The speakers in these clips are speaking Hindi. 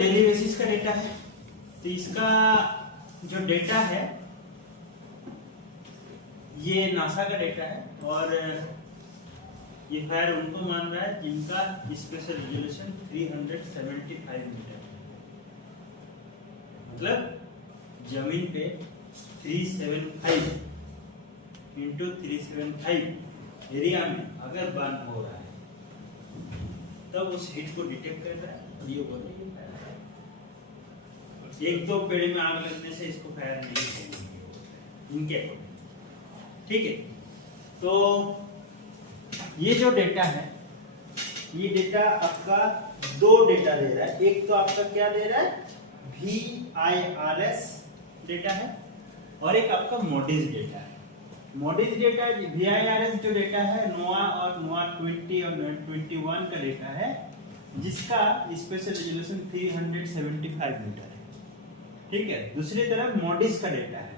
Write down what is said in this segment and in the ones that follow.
डेली बेसिस का डेटा है, तो इसका जो डेटा है ये नासा का डेटा है, और ये फायर उनको मान रहा है जिनका स्पेशल रिजोल्यूशन 375 मीटर है। मतलब जमीन पे 375 इंटू 375 एरिया में अगर बर्न हो रहा है तब उस हीट को डिटेक्ट कर रहा है, और ये बोल रहे हैं फायर है। एक दो पेड़ में आग लगने से इसको फायर नहीं कहेंगे इनके अकॉर्डिंग, ठीक है। तो ये जो डेटा है, ये डेटा आपका दो डेटा दे रहा है। एक तो आपका क्या दे रहा है, VIRS डेटा है, और एक आपका मोडिस डेटा है। मोडिस डेटा, VIRS जो डेटा है नोआ और नोआ 20 और 21 का डेटा है, जिसका स्पेशल रेजोल्यूशन 375 मीटर है, ठीक है। दूसरी तरफ मोडिस का डेटा है,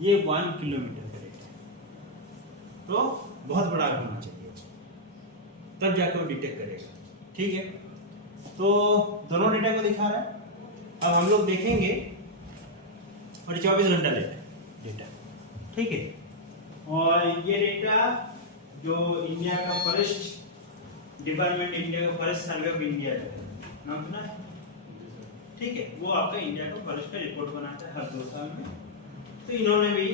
ये 1 किलोमीटर का डेटा है, तो बहुत बड़ा होना चाहिए तब जाकर वो डिटेक्ट करेगा, ठीक है। तो दोनों डेटा को दिखा रहा है। अब हम लोग देखेंगे, और 24 घंटा डेटा, ठीक है। और ये डेटा जो इंडिया का फॉरेस्ट डिपार्टमेंट, इंडिया का फॉरेस्ट सर्वे ऑफ इंडिया नाम सुना है, ठीक है। वो आपका इंडिया का फॉरेस्ट का रिपोर्ट बनाता है हर 2 साल में। तो इन्होंने भी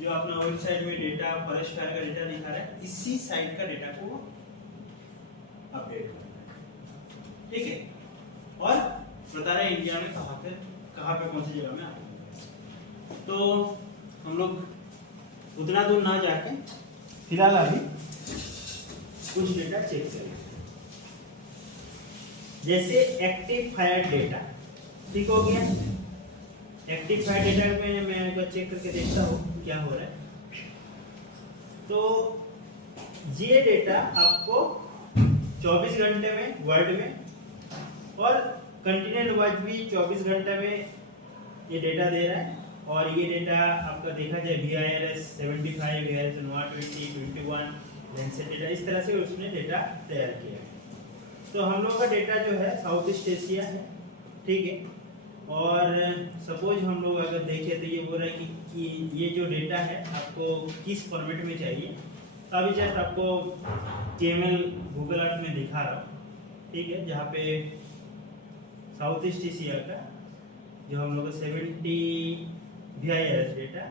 जो अपना वेबसाइट में डेटा, फॉरेस्ट फायर का डेटा दिखा रहा है, इसी साइट का डेटा को अपडेट करना है, ठीक है। और बता रहे हैं इंडिया में कहाँ पे कौन सी जगह में आप। तो हम लोग उतना दूर ना जाके फिलहाल अभी कुछ डेटा चेक करेंगे, जैसे एक्टिव फायर डेटा, ठीक हो गया। एक्टिव फायर डेटा में मैं एक बार चेक करके देखता हूँ क्या हो रहा है। तो ये डेटा आपको 24 घंटे में वर्ल्ड में, और कंटिनेंट वाइज भी 24 घंटे में ये डेटा दे रहा है। और ये डेटा आपका देखा जाए VIRS 75, VIRS नोआ 20, 21, लैंडसेट डेटा, इस तरह से उसने डेटा तैयार किया है। तो हम लोग का डेटा जो है साउथ ईस्ट एशिया है, ठीक है। और सपोज हम लोग अगर देखें तो ये बोल रहा है कि ये जो डेटा है आपको किस फॉर्मेट में चाहिए। तो अभी जस्ट आपको KML गूगल अर्थ में दिखा रहा हूँ, ठीक है, जहाँ पे साउथ ईस्ट एशिया का जो हम लोग 70 VIRS डेटा,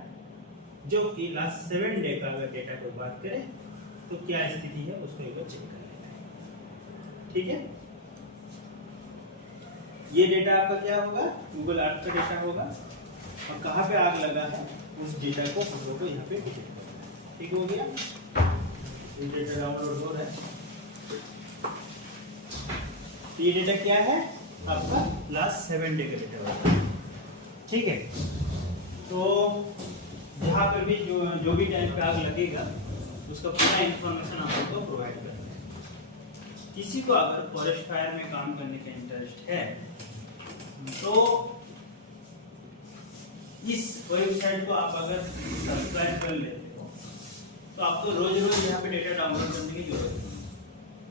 जो कि लास्ट 7 डे का अगर डेटा को बात करें तो क्या स्थिति है उसको एक बार चेक कर लेना है, ठीक है। ये डेटा आपका क्या होगा, गूगल अर्थ का डेटा होगा, और कहाँ पे आग लगा है उस डेटा को हम लोग को यहाँ पे डिटेक्ट करना है, ठीक हो गया। ये डेटा डाउनलोड हो रहा है। ये डेटा क्या है आपका लास्ट 7 डे का डेटा होगा, ठीक है। तो जहाँ पे भी जो भी टाइम पे आग लगेगा उसका पूरा इंफॉर्मेशन आप लोग को प्रोवाइड करना है। किसी को अगर फॉरेस्ट फायर में काम करने का इंटरेस्ट है तो इस वेबसाइट को आप अगर सब्सक्राइब कर लेते हो तो आपको रोज रोज यहाँ पे डेटा डाउनलोड करने की जरूरत नहीं,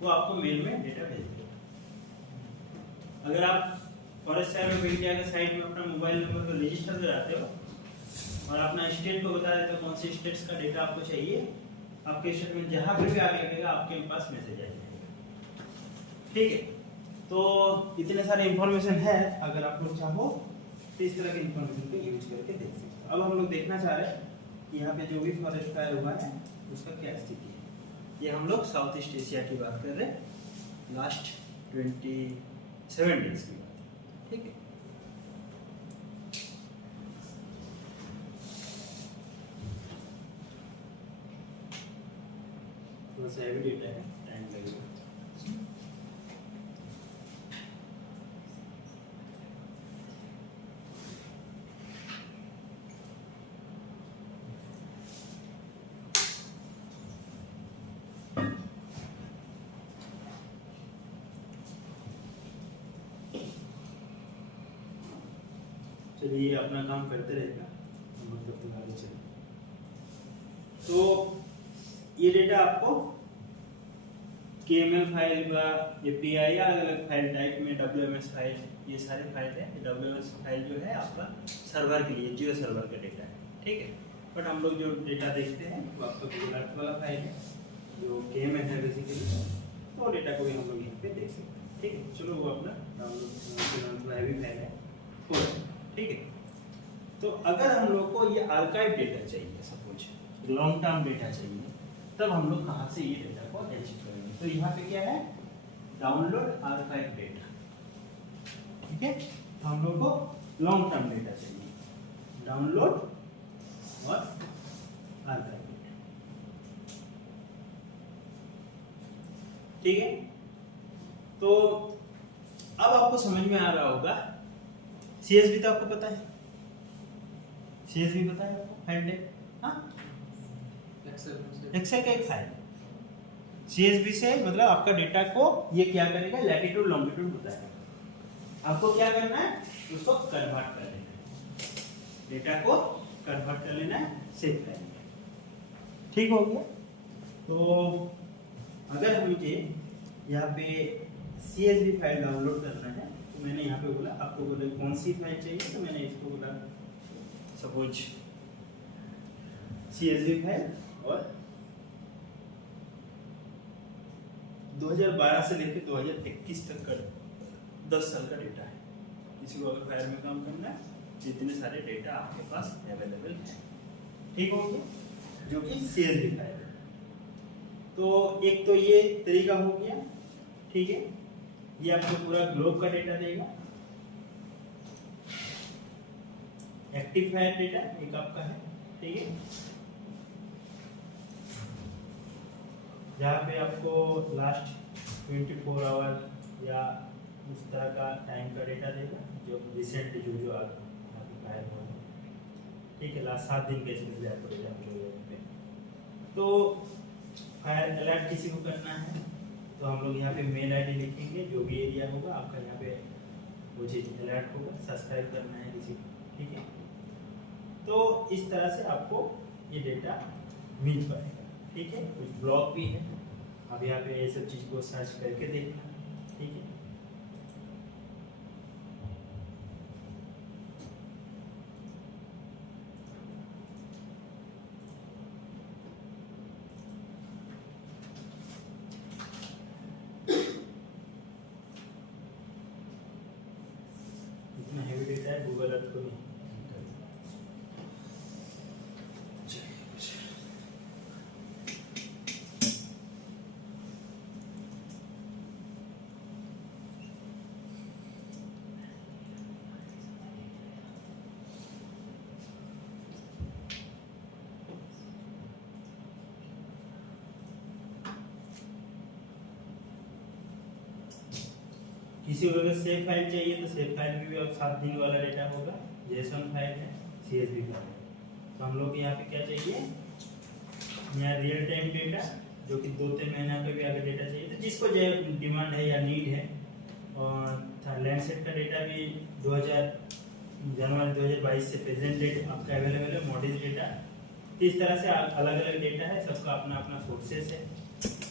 वो आपको मेल में डेटा भेज देगा। अगर आप फॉरेस्ट फायर ऑफ इंडिया के साइट में अपना मोबाइल नंबर को रजिस्टर कराते हो और अपना स्टेट को बता देते हो कौन से स्टेट्स का डेटा आपको चाहिए, आपके स्टेट में जहाँ पे भी आग लगेगा आपके पास मैसेज आ जाएगा, ठीक है। तो इतने सारे इंफॉर्मेशन है, अगर आप लोग चाहो तो इस तरह के इंफॉर्मेशन को यूज करके देख सकते हो। अब हम लोग देखना चाह रहे हैं कि यहाँ पे जो भी फॉरेस्ट फायर हुआ है उसका क्या स्थिति है। ये हम लोग साउथ ईस्ट एशिया की बात कर रहे हैं, लास्ट 27 डेज की बात, ठीक है। थोड़ा सा हैवी डेटा है, टाइम लगेगा। चलिए अपना काम करते रहेगा, हम तब तक आगे चलें। तो ये डेटा आपको KML फाइल या PI या अलग अलग फाइल टाइप में WMS फाइल ये सारे फाइल है। AWS फाइल जो है आपका सर्वर के लिए, जियो सर्वर का डेटा है, ठीक है। बट हम लोग जो डेटा देखते हैं वो आपका गूगल अर्थ वाला फाइल है जो KML है बेसिकली, तो डेटा को भी हम लोग यहाँ पे देख सकते हैं, ठीक है। चलो वो अपना डाउनलोड हैवी फाइल है, ठीक है। तो अगर हम लोग को ये आर्काइव डेटा चाहिए, सपोज लॉन्ग टर्म डेटा चाहिए, तब हम लोग कहाँ से ये डेटा को अटैच करेंगे? तो यहाँ पे क्या है, डाउनलोड आर्काइव डेटा, ठीक है। तो हम लोग को लॉन्ग टर्म डेटा चाहिए, डाउनलोड और आर्काइव डेटा, ठीक है। तो अब आपको समझ में आ रहा होगा, CSV तो आपको पता है, CSV पता है आपको, फाइल टाइप, हाँ, एक्सेल का एक फाइल। CSV से मतलब आपका डेटा को ये क्या करेगा, लैटिट्यूड लॉन्गिट्यूड बताएगा। आपको क्या करना है, उसको कन्वर्ट कर लेना है, डेटा को कन्वर्ट कर लेना है सेव फाइल में, ठीक हो गया। तो अगर मुझे यहाँ पे CSV फाइल डाउनलोड करना है, तो मैंने यहाँ पे बोला, आपको बोला कौन सी फाइल चाहिए, तो मैंने इसको बोला सपोज CSV फाइल, और 2012 से लेकर 2021 तक का 10 साल का डेटा है। किसी को अगर फाइल में काम करना है, जितने सारे डेटा आपके पास अवेलेबल है, ठीक हो गया, जो कि CSV फाइल है। तो एक तो ये तरीका हो गया, ठीक है। ये आपको पूरा ग्लोब का डेटा देगा, एक्टिव फाइल डेटा एक आपका है, ठीक है, जहाँ पे आपको लास्ट 24 आवर या उस तरह का टाइम का डेटा देगा, जो रिसेंट जो आपकी फाइल हो, ठीक है, लास्ट 7 दिन के स्पेशली आपको डेटा मिलेगा। तो फाइल अलर्ट किसी को करना है, तो हम लोग यहाँ पे मेल ID लिखेंगे, जो भी एरिया होगा आपका यहाँ पे वो चीज़ अलर्ट होगा, सब्सक्राइब करना है किसी को, ठीक है। तो इस तरह से आपको ये डेटा मिल पाएगा, ठीक है। कुछ ब्लॉग भी है, अब यहाँ पे ये सब चीज़ को सर्च करके देखना, ठीक है। इतना हेवी डेटा है, गूगल अर्थ को नहीं। किसी को अगर सेव फाइल चाहिए, तो सेव फाइल में भी अब 7 दिन वाला डेटा होगा, JSON फाइल है, CSV फाइल है। तो हम लोग यहाँ पे क्या चाहिए, यहाँ रियल टाइम डेटा, जो कि 2-3 महीना पे भी अगर डेटा चाहिए, तो जिसको जो डिमांड है या नीड है। और लैंडसेट का डेटा भी जनवरी 2022 से प्रेजेंट डेट आपका अवेलेबल है, मॉडल डेटा। तो इस तरह से अलग अलग डेटा है, सबका अपना अपना सोर्सेस है।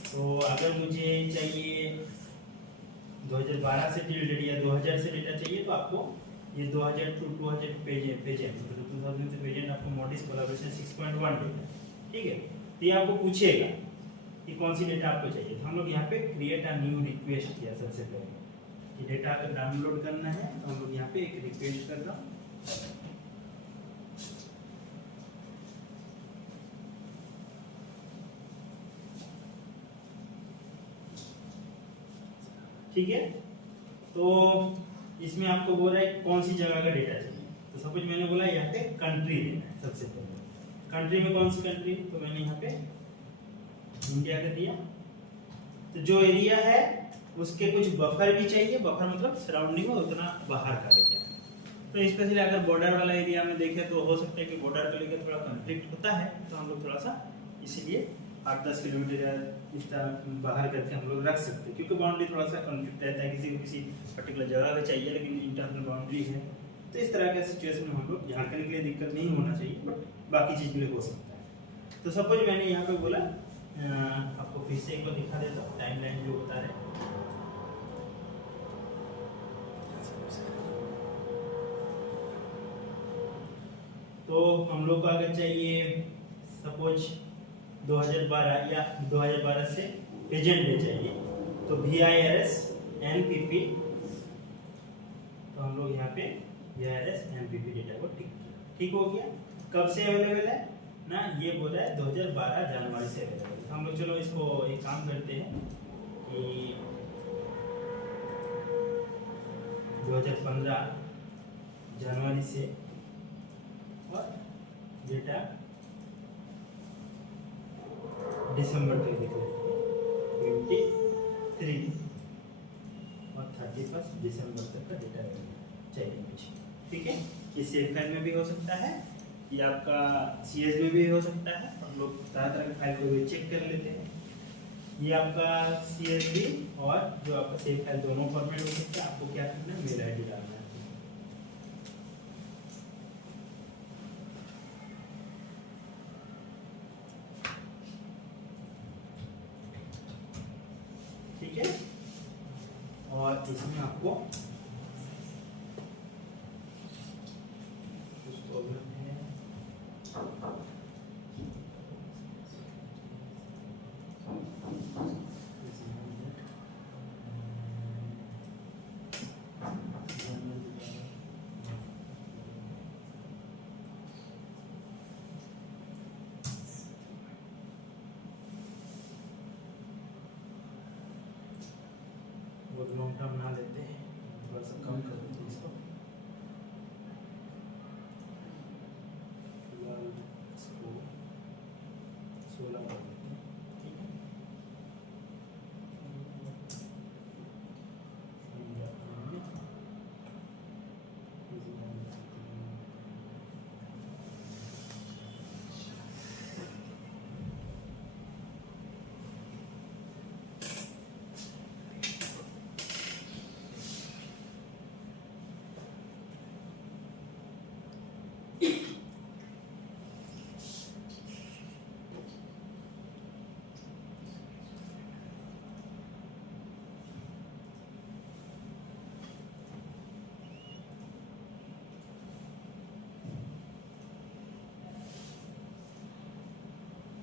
तो अगर मुझे चाहिए 2012 से टिल या 2000 से डेटा चाहिए, तो आपको ये 2000 to 2000 पेजेंट मतलब 2000 से पेजेंट आपको मॉडिस कोलैबोरेशन 6.1 डेटा, ठीक है। तो ये आपको पूछेगा कि कौन सी डेटा आपको चाहिए, तो हम लोग यहाँ पे क्रिएट अ न्यू रिक्वेस्ट किया सबसे पहले कि डेटा अगर डाउनलोड करना है, तो हम लोग यहाँ पे एक रिक्वेस्ट कर रहा हूँ, ठीक है। तो इसमें आपको बोल रहा है कौन सी जगह का डेटा चाहिए। तो सपोज मैंने बोला यहाँ पे कंट्री देना है, सबसे पहले कंट्री में कौन सी कंट्री, तो मैंने यहाँ पे इंडिया का दिया। तो जो एरिया है उसके कुछ बफर भी चाहिए, बफर मतलब सराउंडिंग में उतना बाहर का डेटा। तो स्पेशली अगर बॉर्डर वाला एरिया में देखें, तो हो सकता है कि बॉर्डर को लेकर थोड़ा कॉन्फ्लिक्ट होता है, तो हम लोग थोड़ा सा इसीलिए 8-10 किलोमीटर या इस तरह बाहर करके हम लोग रख सकते हैं, क्योंकि बाउंड्री थोड़ा सा कॉन्फ्लिक्ट रहता है, किसी को किसी पर्टिकुलर जगह पे चाहिए लेकिन इंटरनल बाउंड्री है। तो इस तरह के सिचुएशन में हम लोग झारखंड के लिए दिक्कत नहीं होना चाहिए, बट बाकी चीज़ के लिए हो सकता है। तो सपोज मैंने यहाँ पे बोला, आपको फिर से एक बार दिखा देता हूँ टाइमलाइन जो बता रहे हैं। तो हम लोग को अगर चाहिए सपोज 2012 या 2012 से प्रेजेंट डे चाहिए, तो VIRS NPP, तो हम लोग यहाँ पे VIRS NPP डेटा को टिक किया। ठीक हो गया। कब से अवेलेबल है ना, ये बोल रहा है 2012 जनवरी से अवेलेबल है। हम लोग चलो इसको एक काम करते हैं कि 2015 जनवरी से और डेटा दिसंबर तक लिख लेते हैं, 23 और 31 दिसंबर तक का डेटा चाहिए कुछ। ठीक है, ये सेव फाइल में भी हो सकता है, ये आपका CS में भी हो सकता है। हम लोग तरह तरह के फाइल को भी चेक कर लेते हैं। ये आपका CSV और जो आपका सेव फाइल दोनों फॉर्मेट हो सकता है। आपको क्या करना है, मेल ID डालना है। ठीक है, और इसमें आपको कुछ प्रॉब्लम है, बहुत लॉन्ग टर्म ना लेते हैं, थोड़ा सा कम कर देते हैं इसको। फिलहाल इसको 16 कर देते हैं। ठीक है,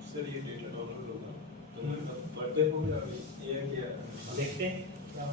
सर ये डेटा डाउनलोड होगा तो मतलब बर्थडे हो गया अभी, ये क्या देखते हैं क्या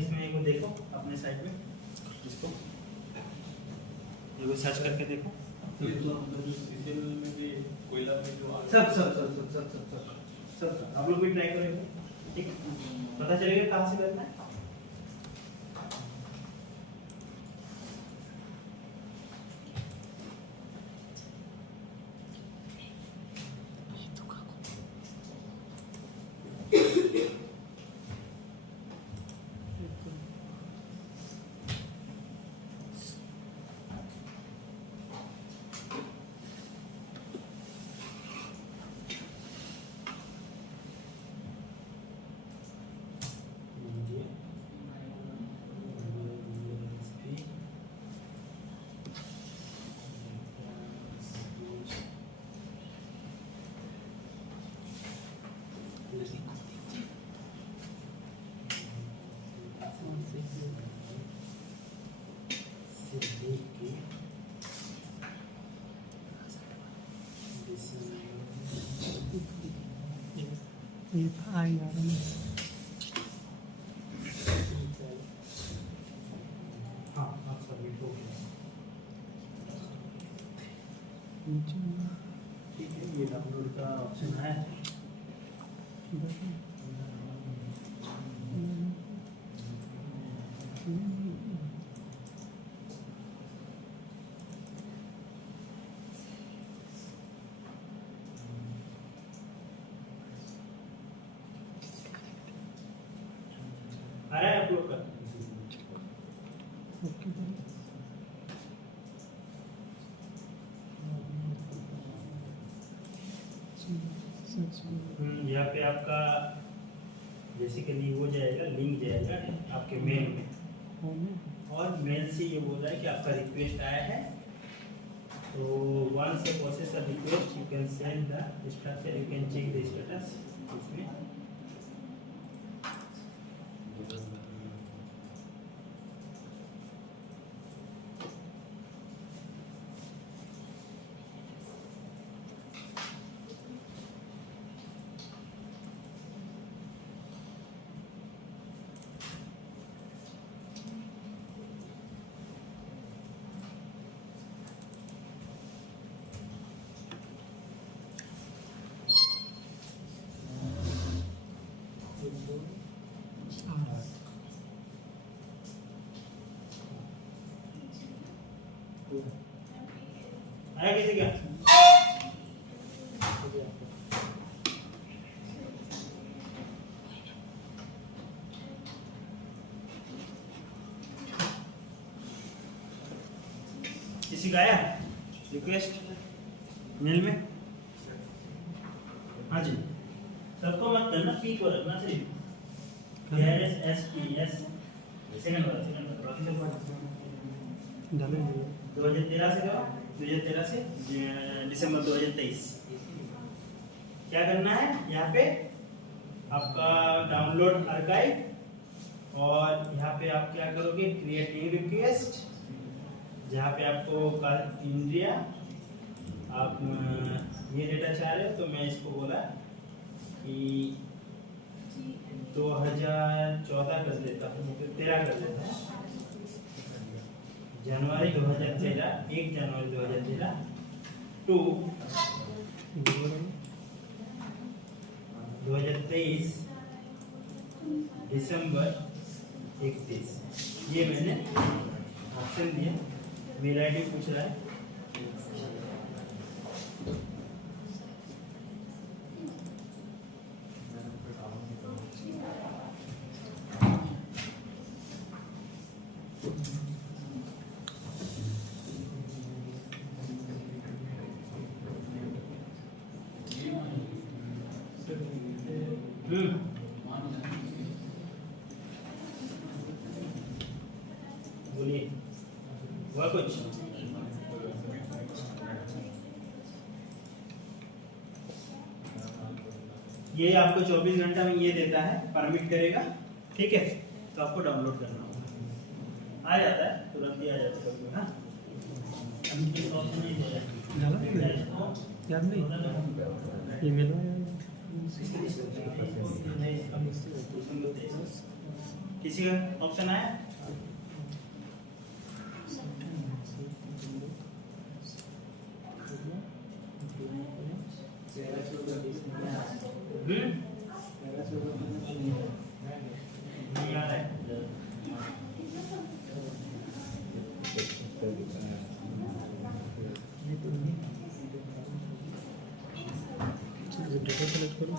इसमें एक देखो अपने साइड में, इसको ये सर्च करके देखो। ये तो हम लोग सीजन में भी कोयला में जो सब आप लोग भी ट्राई करेंगे। ठीक है, पता चलेगा कहाँ से करना है। ये था यार हाँ आप सबमिट हो गया। ठीक है, ये डाउनलोड का ऑप्शन है। आ रहा है आप लोग का? यहाँ पे आपका बेसिकली वो जाएगा, लिंक जाएगा आपके मेल में, और मेल से ये बोल रहा है कि आपका रिक्वेस्ट आया है। तो once you process a request, you can send the structure, you can check the status इसमें। आया किसी का? किसी का आया रिक्वेस्ट मेल में? हाँ जी, सबको मत करना, पी को रखना सिर्फ। SSPS सेकंड वाला 2013 से करो, 2013 से दिसंबर 2023। क्या करना है यहाँ पे? आपका डाउनलोड आर्काइव, और यहाँ पे आप क्या करोगे? क्रिएट न्यू रिक्वेस्ट, जहाँ पे आपको इंडिया आप ये डेटा चाह रहे हो, तो मैं इसको बोला कि 2014 कर देता हूँ, फिर 13 कर देता हूँ। जनवरी 2013, 1 जनवरी 2013 टू 2023 दिसंबर 31। ये मैंने ऑप्शन दिया। मेरा आईडी पूछ रहा है। बोलिए, हुआ कुछ? ये आपको 24 घंटा में ये देता है, परमिट करेगा, ठीक है? तो आपको डाउनलोड करना होगा। आ जाता है, तुरंत ही आ जाता है। हाँ, याद नहीं ईमेल किसी का ऑप्शन आया? नहीं आ रहा है। डेटा सेलेक्ट करो।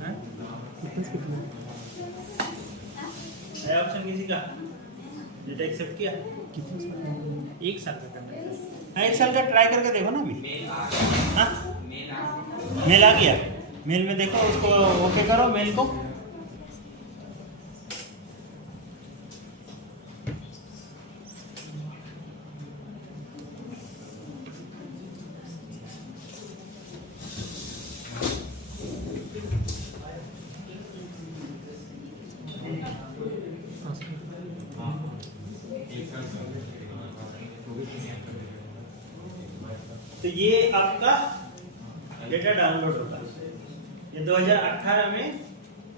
हाँ? है ऑप्शन किसी का? डेटा एक्सेप्ट किया? 1 साल का करना है। हाँ, 1 साल का ट्राई करके देखो ना अभी। हाँ? मेल आ गया। मेल में देखो, उसको ओके करो मेल को। तो ये आपका डेटा डाउनलोड होता है। ये 2018 में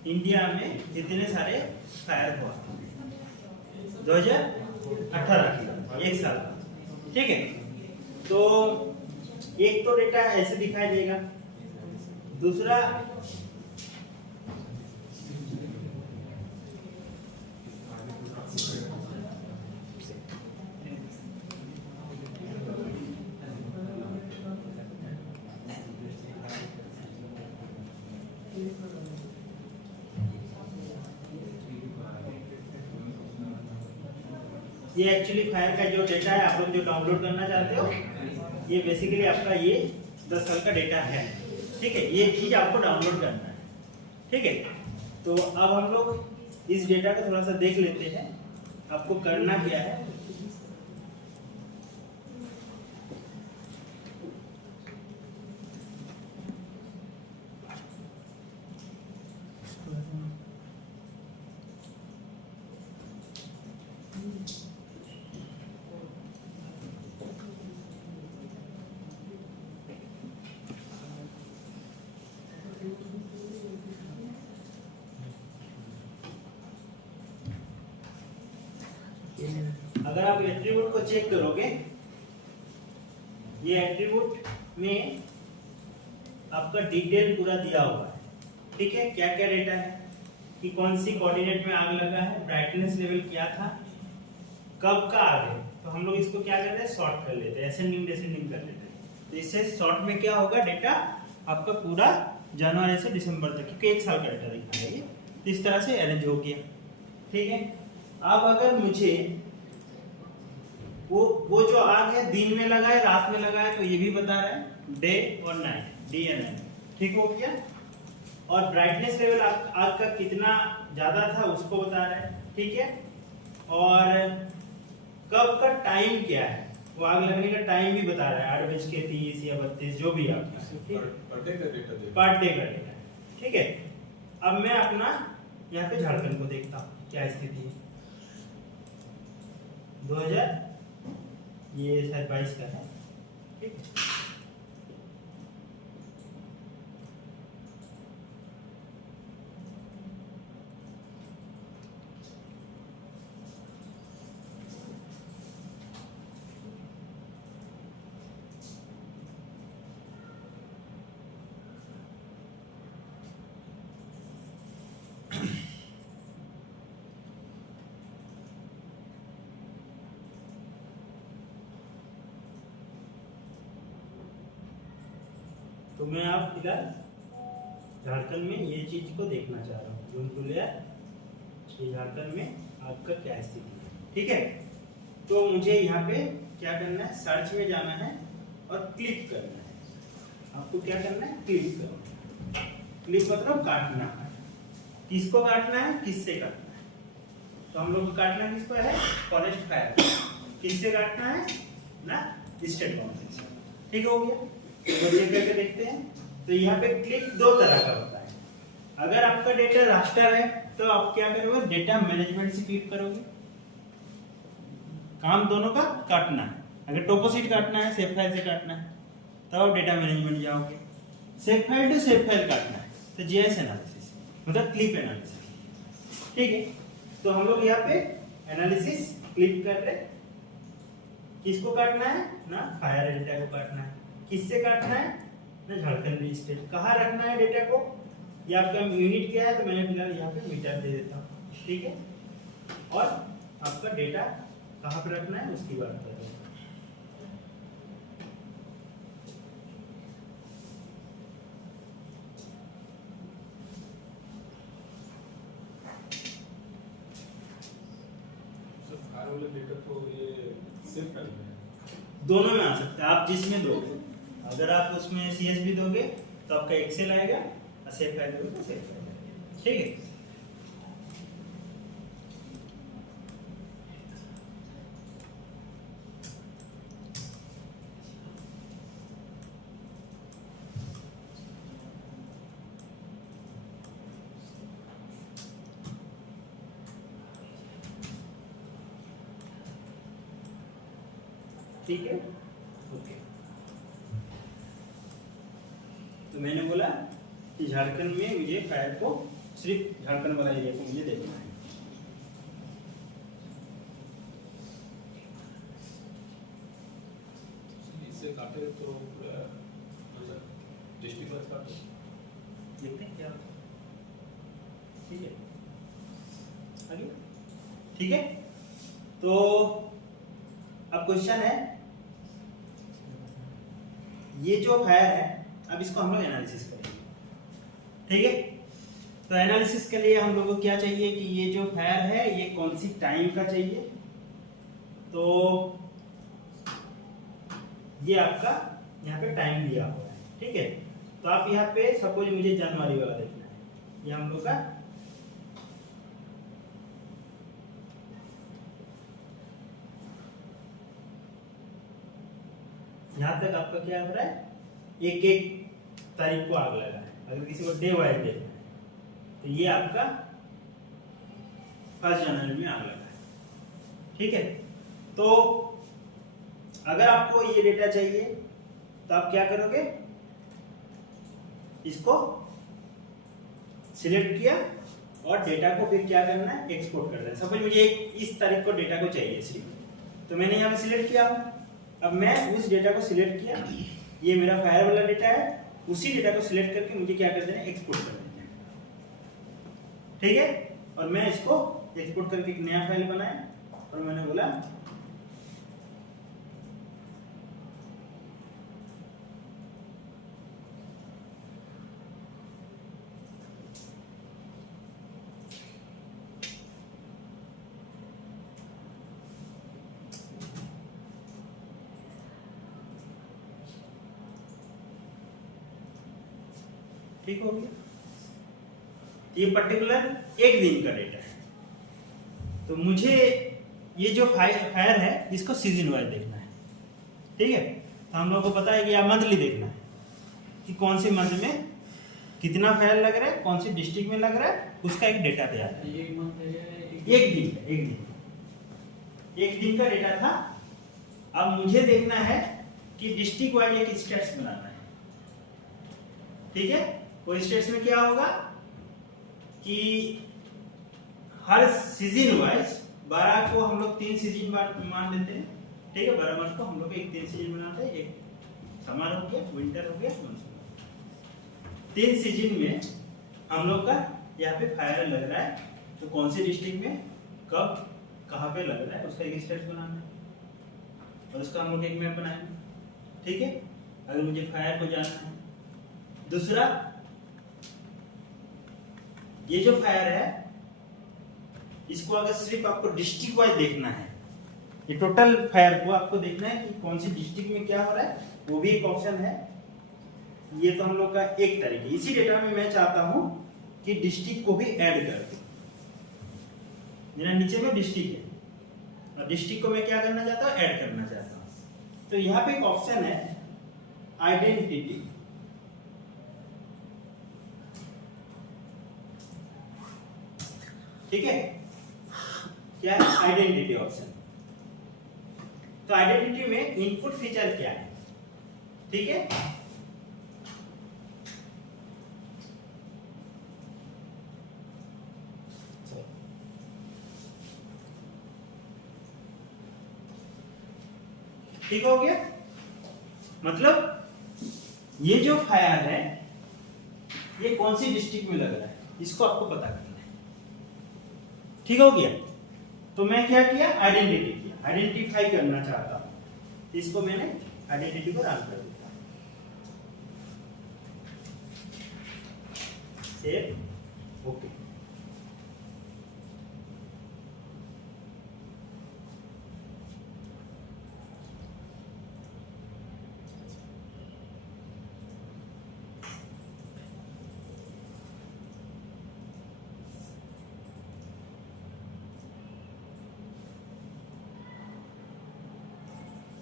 इंडिया में जितने सारे फायर हुआ 2018 की 1 साल, ठीक है? तो एक तो डेटा ऐसे दिखाई देगा, दूसरा ये एक्चुअली फायर का जो डेटा है आप लोग जो डाउनलोड करना चाहते हो, ये बेसिकली आपका ये 10 साल का डेटा है। ठीक है, ये चीज आपको डाउनलोड करना है। ठीक है, तो अब हम लोग इस डेटा को थोड़ा सा देख लेते हैं, आपको करना क्या है। अगर आप एट्रीब्यूट को चेक करोगे, ये एट्रीब्यूट में आपका डिटेल पूरा दिया हुआ है। ठीक है, क्या क्या डेटा है कि कौन सी कोऑर्डिनेट में आग लगा है, ब्राइटनेस लेवल क्या था, कब का आग है। तो हम लोग इसको क्या करते हैं, सॉर्ट कर लेते हैं, असेंडिंग डिसेंडिंग कर लेते हैं। तो इससे सॉर्ट में क्या होगा, डेटा आपका पूरा जनवरी से दिसंबर तक, क्योंकि 1 साल का डेटा दिखा है ये, तो इस तरह से अरेंज हो गया। ठीक है, अब अगर मुझे वो जो आग है दिन में लगा है रात में लगा है, तो ये भी बता रहा है डे और नाइट, डी एंड नाइट। ठीक हो गया, और ब्राइटनेस लेवल आग का कितना ज्यादा था उसको बता रहा है। ठीक है, और कब का टाइम क्या है, वो आग लगने का टाइम भी बता रहा है, 8:30 या 32 जो भी आप पर डे का डेटा दे, पर डे का डेटा। ठीक है, अब मैं अपना यहाँ पे झारखंड को देखता हूँ क्या स्थिति है। 2000 ये शायद 22 का है। ठीक है, तो मैं आप फिलहाल झारखंड में ये चीज को देखना चाह रहा हूँ, जूम टू लेयर, ये झारखंड में आपका क्या स्थिति है। ठीक है, तो मुझे यहाँ पे क्या करना है, सर्च में जाना है और क्लिक करना है। आपको क्या करना है, क्लिक करना है। क्लिक मतलब काटना है। किसको काटना है, किससे काटना है, तो हम लोग को काटना किसको है, फॉरेस्ट फायर। किससे काटना है ना, स्टेट गवर्नमेंट से। ठीक हो गया, तो चेक करके देखते हैं। तो यहाँ पे क्लिक 2 तरह का होता है। अगर आपका डेटा रास्टर है तो आप क्या करोगे, डेटा मैनेजमेंट से क्लिक करोगे। काम दोनों का काटना है। अगर टोपोशीट काटना है, सेव फाइल से काटना है, तब आप डेटा मैनेजमेंट जाओगे। Save file to save file काटना है तो जीएस एनालिसिस, मतलब क्लिप एनालिसिस। ठीक है, तो हम लोग यहाँ पे एनालिसिस क्लिक कर रहे हैं। किसको काटना है ना, फायर डेटा को काटना है। किससे काटना है ना, झारखंड स्टेट। कहाँ रखना है डेटा को, ये आपका यूनिट क्या है, तो मैंने फिलहाल यहाँ पे मीटर दे देता हूँ। ठीक है, और आपका डेटा कहाँ पे रखना है उसकी बात कर रहे हैं। फायर वाले डेटा तो ये सेव फाइल में दोनों में आ सकता है, आप जिसमें दोगे। अगर आप उसमें सीएसवी दोगे तो आपका एक्सेल आएगा, और सेव फाइल दोगे तो सेव फाइल आएगा। ठीक है, ठीक है, ओके। तो मैंने बोला कि झारखंड में मुझे फायर को, सिर्फ झारखंड वाला एरिया को मुझे देखना है। इससे काटे तो पूरा डिस्ट्रिक्ट वाइज काटे। देखते हैं क्या होता है। ठीक है, आगे ठीक है। तो अब क्वेश्चन है, ये जो फायर है अब इसको हम लोग एनालिसिस करेंगे। ठीक है, तो एनालिसिस के लिए हम लोग को क्या चाहिए कि ये जो फायर है ये कौन सी टाइम का चाहिए। तो ये आपका यहाँ पे टाइम दिया हुआ है। ठीक है, तो आप यहाँ पे सपोज मुझे जनवरी वाला देखना है, ये हम लोग का यहाँ तक आपका क्या हो रहा है, एक एक तारीख को आग लगा है। अगर किसी को डे वाइज देखना है तो ये आपका 1 जनवरी में आग लगा है। ठीक है, तो अगर आपको ये डेटा चाहिए तो आप क्या करोगे, इसको सिलेक्ट किया और डेटा को फिर क्या करना है, एक्सपोर्ट करना है। सपोज मुझे इस तारीख को डेटा को चाहिए सिर्फ, तो मैंने यहाँ पे सिलेक्ट किया। अब मैं उस डेटा को सिलेक्ट किया, ये मेरा फायर वाला डेटा है, उसी डेटा को सिलेक्ट करके मुझे क्या कर देना है, एक्सपोर्ट कर देना है। ठीक है, और मैं इसको एक्सपोर्ट करके एक नया फाइल बनाया और मैंने बोला ठीक हो गया। ये पर्टिकुलर एक दिन का डेटा है। तो मुझे ये जो फायर है इसको सीजन वाइज देखना है। ठीक है, तो हम लोग को पता है कि या मंथली देखना है कि कौन से मंथ में कितना फायर लग रहा है, कौन सी डिस्ट्रिक्ट में लग रहा है, उसका एक डेटा तैयार है। एक दिन का डेटा था। अब मुझे देखना है कि डिस्ट्रिक्ट वाइज एक स्टेट्स बनाना है। ठीक है, वो स्टेट्स में क्या होगा कि हर सीजन वाइज 12 को हम लोग 3 सीजन मान लेते हैं। ठीक है, 12 मंथ को हम लोग एक 3 सीजन बनाते हैं, एक समर हो गया, विंटर हो गया, मानसून। 3 सीजन में हम लोग का यहाँ पे फायर लग रहा है, तो कौन सी डिस्ट्रिक्ट में कब कहाँ पे लग रहा है उसका एक स्टेट्स बनाना है और उसका हम लोग एक मैप बनाएंगे। ठीक है, अगर मुझे फायर को जानना है। दूसरा, ये जो फायर है इसको अगर सिर्फ आपको डिस्ट्रिक्ट वाइज देखना है, ये टोटल फायर को आपको देखना है कि कौन सी डिस्ट्रिक्ट में क्या हो रहा है, वो भी एक ऑप्शन है। ये तो हम लोग का एक तरीके। इसी डेटा में मैं चाहता हूं कि डिस्ट्रिक्ट को भी ऐड कर दूं। मेरा नीचे में डिस्ट्रिक्ट है और डिस्ट्रिक्ट को मैं क्या करना चाहता हूं, ऐड करना चाहता हूं। तो यहाँ पे एक ऑप्शन है आइडेंटिटी। ठीक है, क्या है आइडेंटिटी ऑप्शन। तो आइडेंटिटी में इनपुट फीचर क्या है। ठीक है, ठीक हो गया। मतलब ये जो फायर है ये कौन सी डिस्ट्रिक्ट में लग रहा है, इसको आपको पता करना है। ठीक हो गया। तो मैं क्या किया, आइडेंटिटी किया, आइडेंटिफाई करना चाहता हूं, इसको मैंने आइडेंटिटी को रन कर दिया। Save, okay.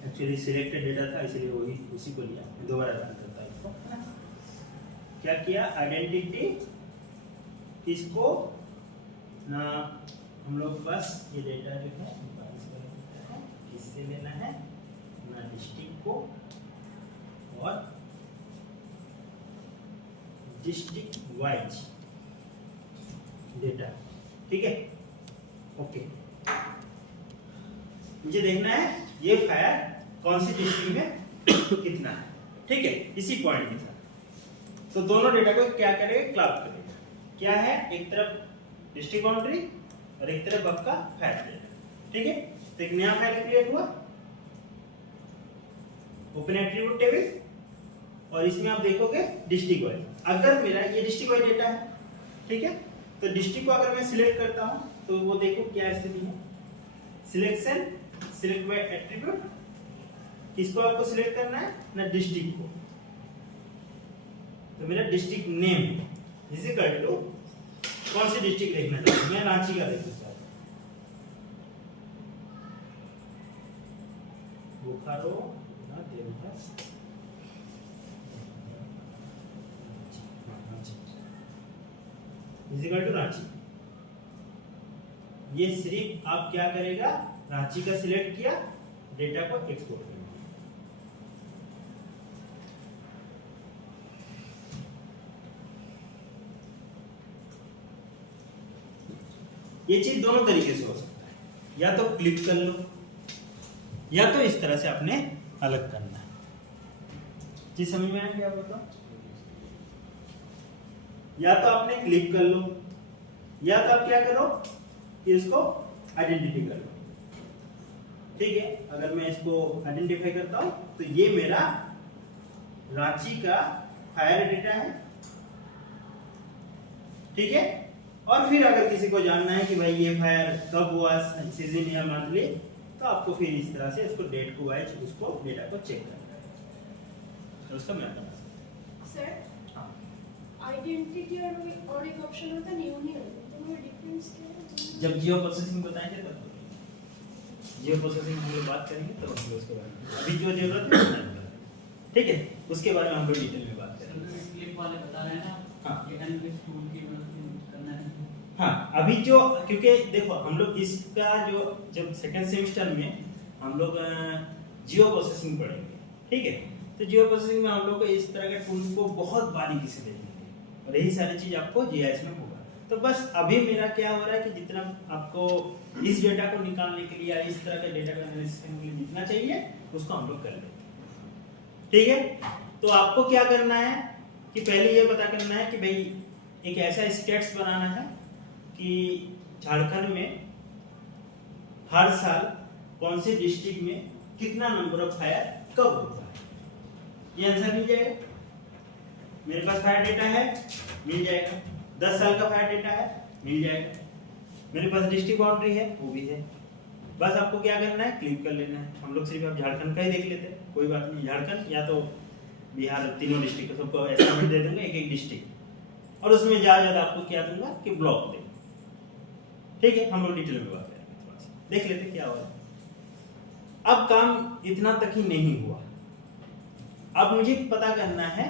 Actually selected data था इसलिए वही उसी को लिया, दोबारा रन करता है इसको। क्या किया, आइडेंटिटी, इसको ना हम लोग बस ये डेटा जो है इससे लेना है, ना डिस्ट्रिक्ट को और डिस्ट्रिक्ट वाइज डेटा। ठीक है, ओके। मुझे देखना है ये फायर कौन सी डिस्ट्रिक्ट में कितना है। ठीक है, इसी पॉइंट के साथ। तो दोनों डेटा को क्या करेगा, क्लब करेगा। क्या है, एक तरफ डिस्ट्रिक्ट बाउंड्री और एक तरफ आपका फायर डेटा। ठीक है, तो एक नया फाइल क्रिएट हुआ, ओपन एट्रीब्यूट टेबल, और इसमें आप देखोगे डिस्ट्रिक्ट वाइज। अगर मेरा ये डिस्ट्रिक्ट वाइज डेटा है, ठीक है, तो डिस्ट्रिक्ट को अगर मैं सिलेक्ट करता हूं तो वो देखो क्या स्थिति है, सिलेक्शन, सिलेक्ट बाय एट्रीब्यूट, किसको आपको सिलेक्ट करना है ना, डिस्ट्रिक्ट को। तो मेरा district name is equal to कौन सी डिस्ट्रिक्ट देखना चाहिए, मैं रांची का देखूंगा, बोकारो ना Deoghar, is equal to Ranchi. ये सिर्फ आप क्या करेगा, रांची का सिलेक्ट किया, डेटा को एक्सपोर्ट करना। ये चीज दोनों तरीके से हो सकता है, या तो क्लिक कर लो, या तो इस तरह से आपने अलग करना है। जी समझ में आया क्या बोल रहा हूं? या तो आपने क्लिक कर लो, या तो आप क्या करो कि इसको आइडेंटिफाई कर लो। ठीक है, अगर मैं इसको आइडेंटिफाई करता हूं तो ये मेरा रांची का फायर डेटा है। ठीक है, और फिर अगर किसी को जानना है कि भाई ये फायर कब हुआ, सीजन या मंथली, तो आपको फिर इस तरह से इसको डेट को वाइज उसको डेटा को चेक करना है, तो उसका मैं बता सकता हूं। सर हाँ, आइडेंटिटी और एक ऑप्शन होता है यूनियन, तो वो डिफरेंस क्या है? जब जियो प्रोसेसिंग बताएंगे तब जियो प्रोसेसिंग हम लोग बात करेंगे तो हम लोग उसके बारे में, अभी जो जरूरत है उतना बता दें। ठीक है, उसके बारे में हम लोग डिटेल में बात करेंगे। क्लिप वाले बता रहे हैं ना, हाँ। ये एनालिटिक्स टूल की मदद से करना है। हाँ, अभी जो, क्योंकि देखो हम लोग इसका जो जब सेकंड सेमेस्टर में हम लोग जियो प्रोसेसिंग पढ़ेंगे। ठीक है, तो जियो प्रोसेसिंग में हम लोग को इस तरह के टूल को बहुत बारीकी से देखेंगे, और यही सारी चीज आपको जीआईएस में होगा। तो बस अभी मेरा क्या हो रहा है कि जितना आपको इस डेटा को निकालने के लिए या इस तरह के डेटा का एनालिसिस करने के लिए जितना चाहिए उसको हम लोग कर लेंगे। ठीक है, तो आपको क्या करना है कि पहले ये पता करना है कि भाई एक ऐसा स्टेट्स बनाना है कि झारखंड में हर साल कौन से डिस्ट्रिक्ट में कितना नंबर ऑफ फायर कब होता है, ये आंसर मिल जाएगा। मेरे पास फायर डेटा है, मिल जाएगा। 10 साल का फायर डेटा है, मिल जाएगा। मेरे पास डिस्ट्रिक्ट बाउंड्री है, वो भी है। बस आपको क्या करना है, क्लिक कर लेना है। हम लोग सिर्फ अब झारखंड का ही देख लेते हैं, कोई बात नहीं, झारखंड या तो बिहार, तीनों डिस्ट्रिक्ट को सबको एस्टिमेट दे दूंगा, एक एक डिस्ट्रिक्ट, और उसमें ज्यादा आपको क्या दूंगा कि ब्लॉक दे। ठीक है, हम लोग डिटेल में बात करेंगे, थोड़ा सा देख लेते क्या हो रहा है। अब काम इतना तक ही नहीं हुआ, अब मुझे पता करना है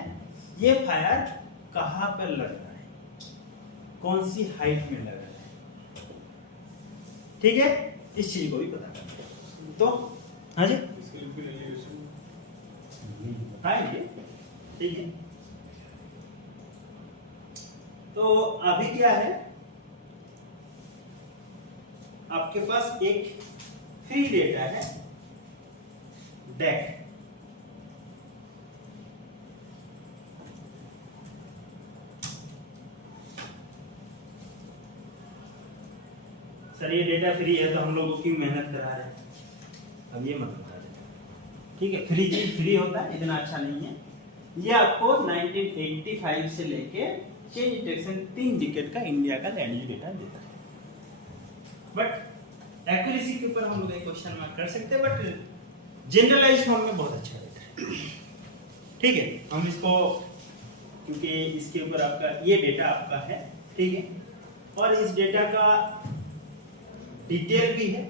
ये फायर कहां पर लग रहा है, कौन सी हाइट में लग रहा है। ठीक है, इस चीज को भी पता करना है। तो हाँ जी, इसके लिए फिर एलिवेशन आएंगे। ठीक है, तो अभी क्या है, आपके पास एक फ्री डेटा है डेक। सर ये डेटा फ्री है तो हम लोग क्यों मेहनत करा रहे हैं, अब ये मत बता देना। ठीक है, फ्री चीज फ्री होता है, इतना अच्छा नहीं है। ये आपको 1985 से लेके चेंज डिटेक्शन 3 डिकेड का इंडिया का लैंड यूज डेटा देता है। बट एक्यूरेसी के ऊपर हम लोग एक क्वेश्चन मार्क कर सकते हैं, बट जनरलाइज फॉर्म में बहुत अच्छा डेटा है। ठीक है, हम इसको, क्योंकि इसके ऊपर आपका ये डेटा आपका है, ठीक है, और इस डेटा का डिटेल भी है,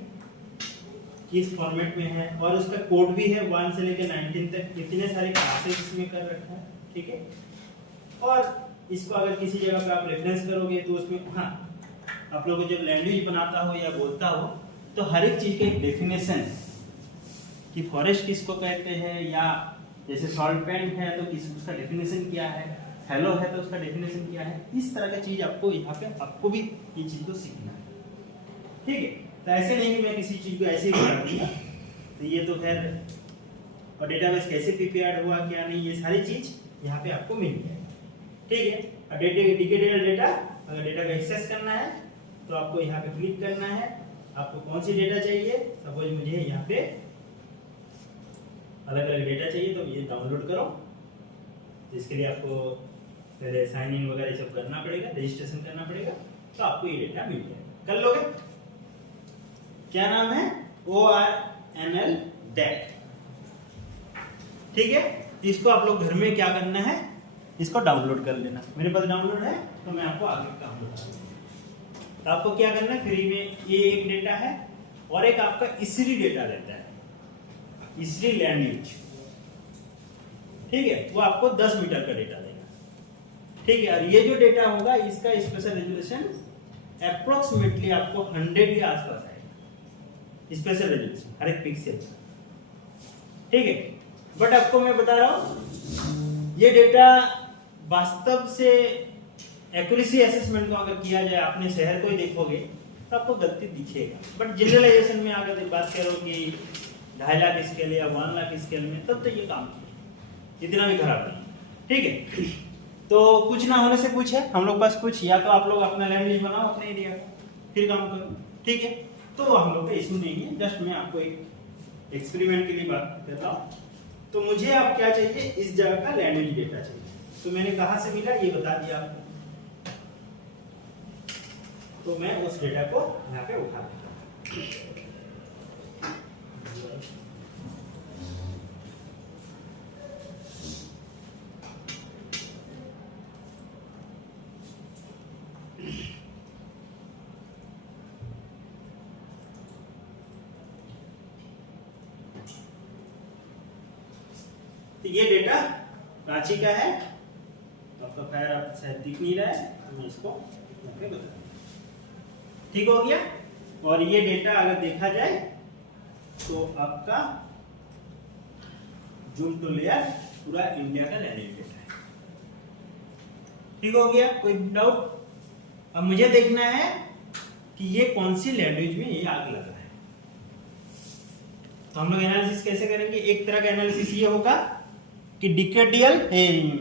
किस फॉर्मेट में है, और उसका कोड भी है 1 से लेकर 19 तक, इतने सारे क्लासेस इसमें कर रखा है। ठीक है, और इसको अगर किसी जगह पे आप रेफरेंस करोगे तो उसमें, हाँ, आप लोगों को जब लैंग्वेज बनाता हो या बोलता हो तो हर एक चीज का एक डेफिनेशन, कि फॉरेस्ट किसको कहते हैं, या जैसे सॉल्ट पैंट है तो किस उसका डेफिनेशन क्या है, हेलो है तो उसका डेफिनेशन क्या है। इस तरह का चीज आपको यहाँ पे आपको भी ये चीज को सीखना है। ठीक है, तो ऐसे नहीं कि मैं किसी चीज को ऐसे ही कर दूंगा, तो ये तो खैर, और डेटाबेस कैसे प्रिपेयर्ड हुआ क्या नहीं, ये सारी चीज यहाँ पे आपको मिल जाएगी। ठीक है। और डिकेडेड डेटा, अगर डेटा का एक्सेस करना है तो आपको यहाँ पे क्लिक करना है। आपको कौन सी डेटा चाहिए, सपोज मुझे यहाँ पे अलग अलग डेटा चाहिए तो ये डाउनलोड करो। इसके लिए आपको पहले साइन इन वगैरह सब करना पड़ेगा, रजिस्ट्रेशन करना पड़ेगा, तो आपको ये डेटा मिल जाएगा। कर लोगे? क्या नाम है? ORNL DAC। ठीक है, इसको आप लोग घर में क्या करना है, इसको डाउनलोड कर लेना। मेरे पास डाउनलोड है तो मैं आपको आगे काम बता दूंगा। तो आपको क्या करना है, फ्री में ये एक डेटा है और एक आपका इसरी डेटा रहता है, इसरी लैंड यूज। ठीक है, वो आपको 10 मीटर का डेटा देगा। ठीक है, और ये जो डेटा होगा इसका स्पेशल रेजोल्यूशन अप्रोक्सीमेटली आपको 100 के आसपास आएगा, स्पेशल रेजोल्यूशन हर एक पिक्सल। ठीक है, बट आपको मैं बता रहा हूं ये डेटा वास्तव से एक्यूरेसी असेसमेंट को अगर किया जाए, अपने शहर को ही देखोगे तो आपको गलती दिखेगा। बट जनरलाइजेशन में अगर बात करो कि 2.5 लाख स्केल या 1 लाख स्केल में, तब तो ये काम किया, इतना भी खराब नहीं। ठीक है, तो कुछ ना होने से कुछ है हम लोग पास कुछ, या तो आप लोग अपना लैंग्वेज बनाओ अपने एरिया का, फिर काम करो। ठीक है, तो हम लोग का इशू नहीं है, जस्ट मैं आपको एक एक्सपेरिमेंट के लिए बात कर रहा हूँ। तो मुझे अब क्या चाहिए, इस जगह का लैंग्वेज डेटा चाहिए। तो मैंने कहाँ से मिला ये बता दिया आपको, तो मैं उस डेटा को यहाँ पे उठा देता हूँ। तो ये डेटा रांची का है, आपका फायर आप शायद दिख नहीं रहा है, तो मैं इसको यहाँ पे बता दूँ। ठीक हो गया। और ये डेटा अगर देखा जाए तो आपका जूम टू लेयर पूरा इंडिया का लैंग्वेज डेटा है। ठीक हो गया, कोई डाउट? अब मुझे देखना है कि ये कौन सी लैंग्वेज में ये आग लग रहा है। तो हम लोग एनालिसिस कैसे करेंगे? एक तरह का एनालिसिस ये होगा कि डिकेडियल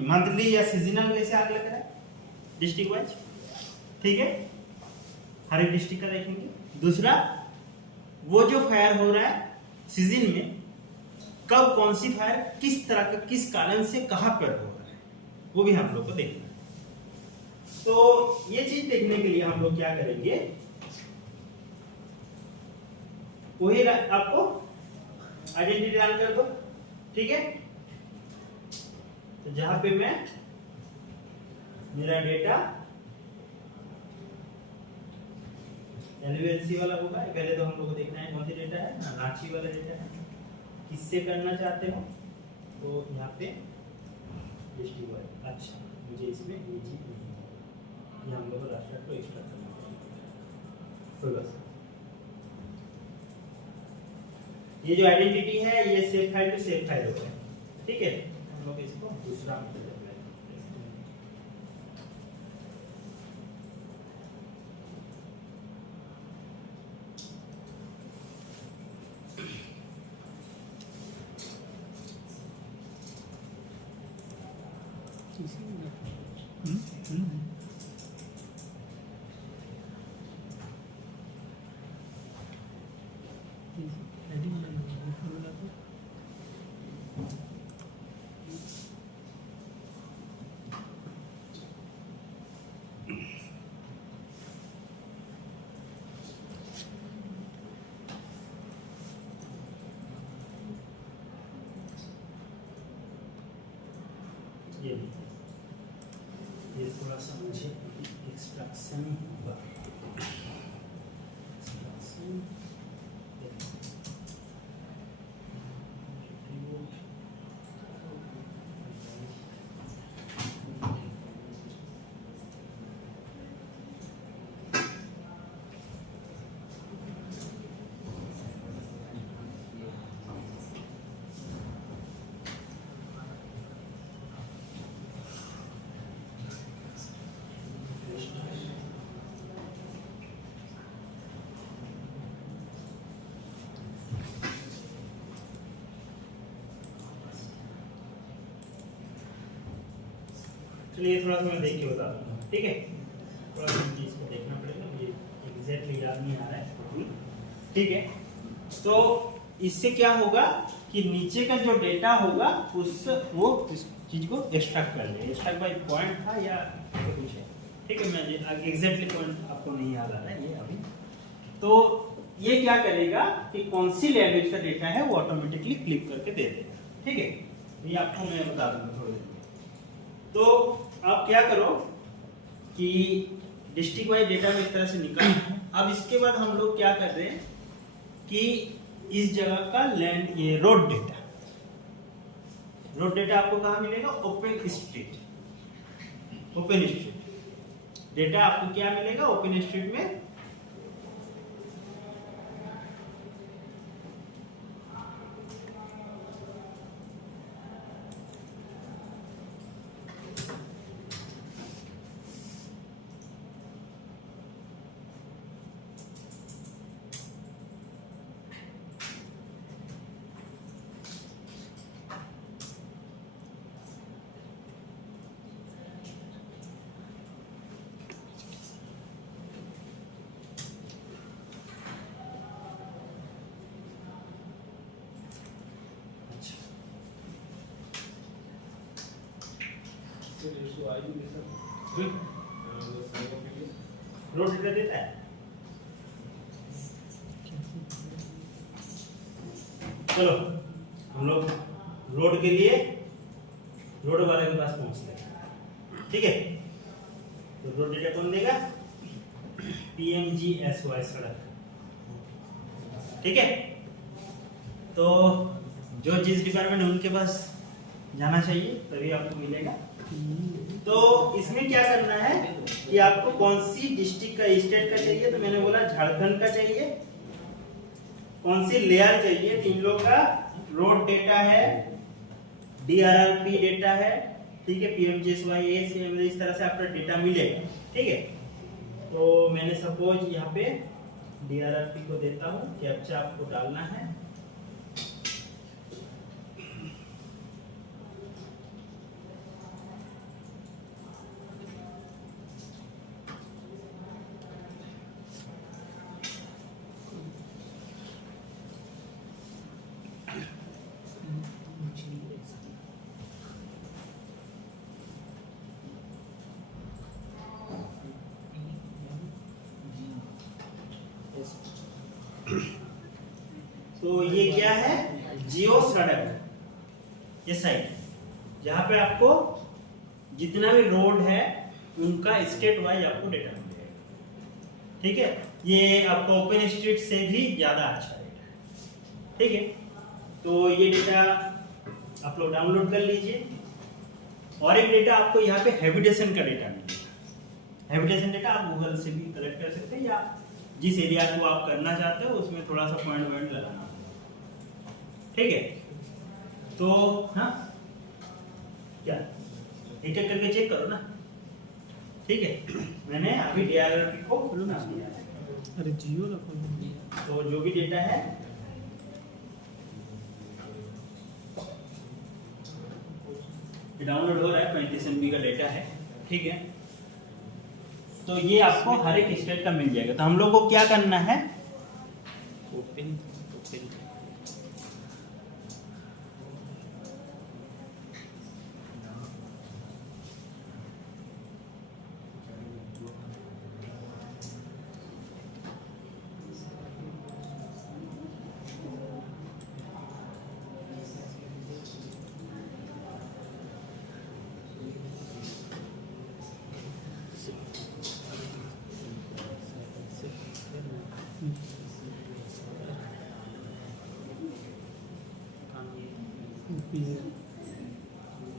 मंथली या सीजनल वैसे आग लग रहा है, डिस्ट्रिक्ट वाइज। ठीक है, हर एक डिस्ट्रिक्ट का देखेंगे। दूसरा, वो जो फायर हो रहा है सीजन में, कब कौन सी फायर किस तरह का, किस कारण से, कहां पर हो रहा है, वो भी हम लोग को देखना है। तो ये चीज देखने के लिए हम लोग क्या करेंगे, वही आपको आइडेंटिटी डाल कर दो। ठीक है, तो जहां पे मैं मेरा डेटा एलवीएलसी वाला होगा, पहले तो हम लोग को देखना है कौन सी डेटा है, रांची वाला डेटा है। किससे करना चाहते हो, तो यहाँ पे डिस्ट्रिक्ट वाइज। अच्छा, मुझे इसमें ये चीज नहीं है, ये हम लोग को रास्टर को एक्स्ट्रा करना पड़ेगा। कोई बात, ये जो आइडेंटिटी है ये save file to save file होगा। ठीक है, हम लोग इसको दूसरा ये थोड़ा सा मुझे एक्सट्रैक्शन होगा। चलिए थोड़ा सा मैं देख के बता दूंगा, ठीक है। थोड़ा सा मुझे इसको देखना पड़ेगा, मुझे एग्जैक्टली याद नहीं आ रहा है, ठीक है। तो इससे क्या होगा कि नीचे का जो डेटा होगा उस वो इस चीज को एक्सट्रैक्ट कर ले। एक्सट्रैक्ट बाय पॉइंट था या कुछ है, ठीक है। मैं एग्जैक्टली पॉइंट आपको नहीं याद आ रहा है ये अभी। तो ये क्या करेगा कि कौन सी लैंग्वेज का डेटा है वो ऑटोमेटिकली क्लिक करके दे देगा, ठीक है। ये आपको मैं बता दूंगा थोड़ी देर में। तो आप क्या करो कि डिस्ट्रिक्ट वाइज डेटा में इस तरह से निकल। अब इसके बाद हम लोग क्या कर रहे हैं कि इस जगह का लैंड ये रोड डेटा आपको कहाँ मिलेगा? ओपन स्ट्रीट डेटा आपको क्या मिलेगा ओपन स्ट्रीट में? रोड डेटा देता है। चलो हम लोग रोड के लिए रोड वाले के पास पहुंचते हैं, ठीक है। तो रोड डेटा कौन देगा? PMGSY सड़क, ठीक है। तो जो जिस डिपार्टमेंट है उनके पास जाना चाहिए तभी आपको मिलेगा। तो इसमें क्या करना है कि आपको कौन सी डिस्ट्रिक्ट का स्टेट का चाहिए, तो मैंने बोला झारखंड का चाहिए। कौन सी लेयर चाहिए? तो इन लोग का रोड डेटा है, DRRP डेटा है, ठीक है। PMGSY इस तरह से आपका डेटा मिलेगा, ठीक है। तो मैंने सपोज यहाँ पे DRRP को देता हूँ, कैप्चा आपको डालना है। तो ये क्या है? जियो सड़क, ये साइड जहाँ पे आपको जितना भी रोड है उनका स्टेट वाइज आपको डेटा मिलेगा, ठीक है। ये आपको ओपन स्ट्रीट से भी ज्यादा अच्छा डेटा है, ठीक है। तो ये डेटा आप लोग डाउनलोड कर लीजिए। और एक डेटा आपको यहाँ पे हैबिटेशन का डेटा मिलेगा। हैबिटेशन डेटा आप गूगल से भी कलेक्ट कर सकते हैं या जिस एरिया को आप करना चाहते हो उसमें थोड़ा सा पॉइंट लगाना, ठीक है। तो हाँ क्या एक एक करके चेक करो ना, ठीक है। मैंने अभी DRRP को नाम दिया है। अरे जियो रखो। तो जो भी डेटा है डाउनलोड हो रहा है, 35 MB का डेटा है, ठीक है। तो ये आपको हर एक स्टेट का मिल जाएगा। तो हम लोग को क्या करना है? ओपन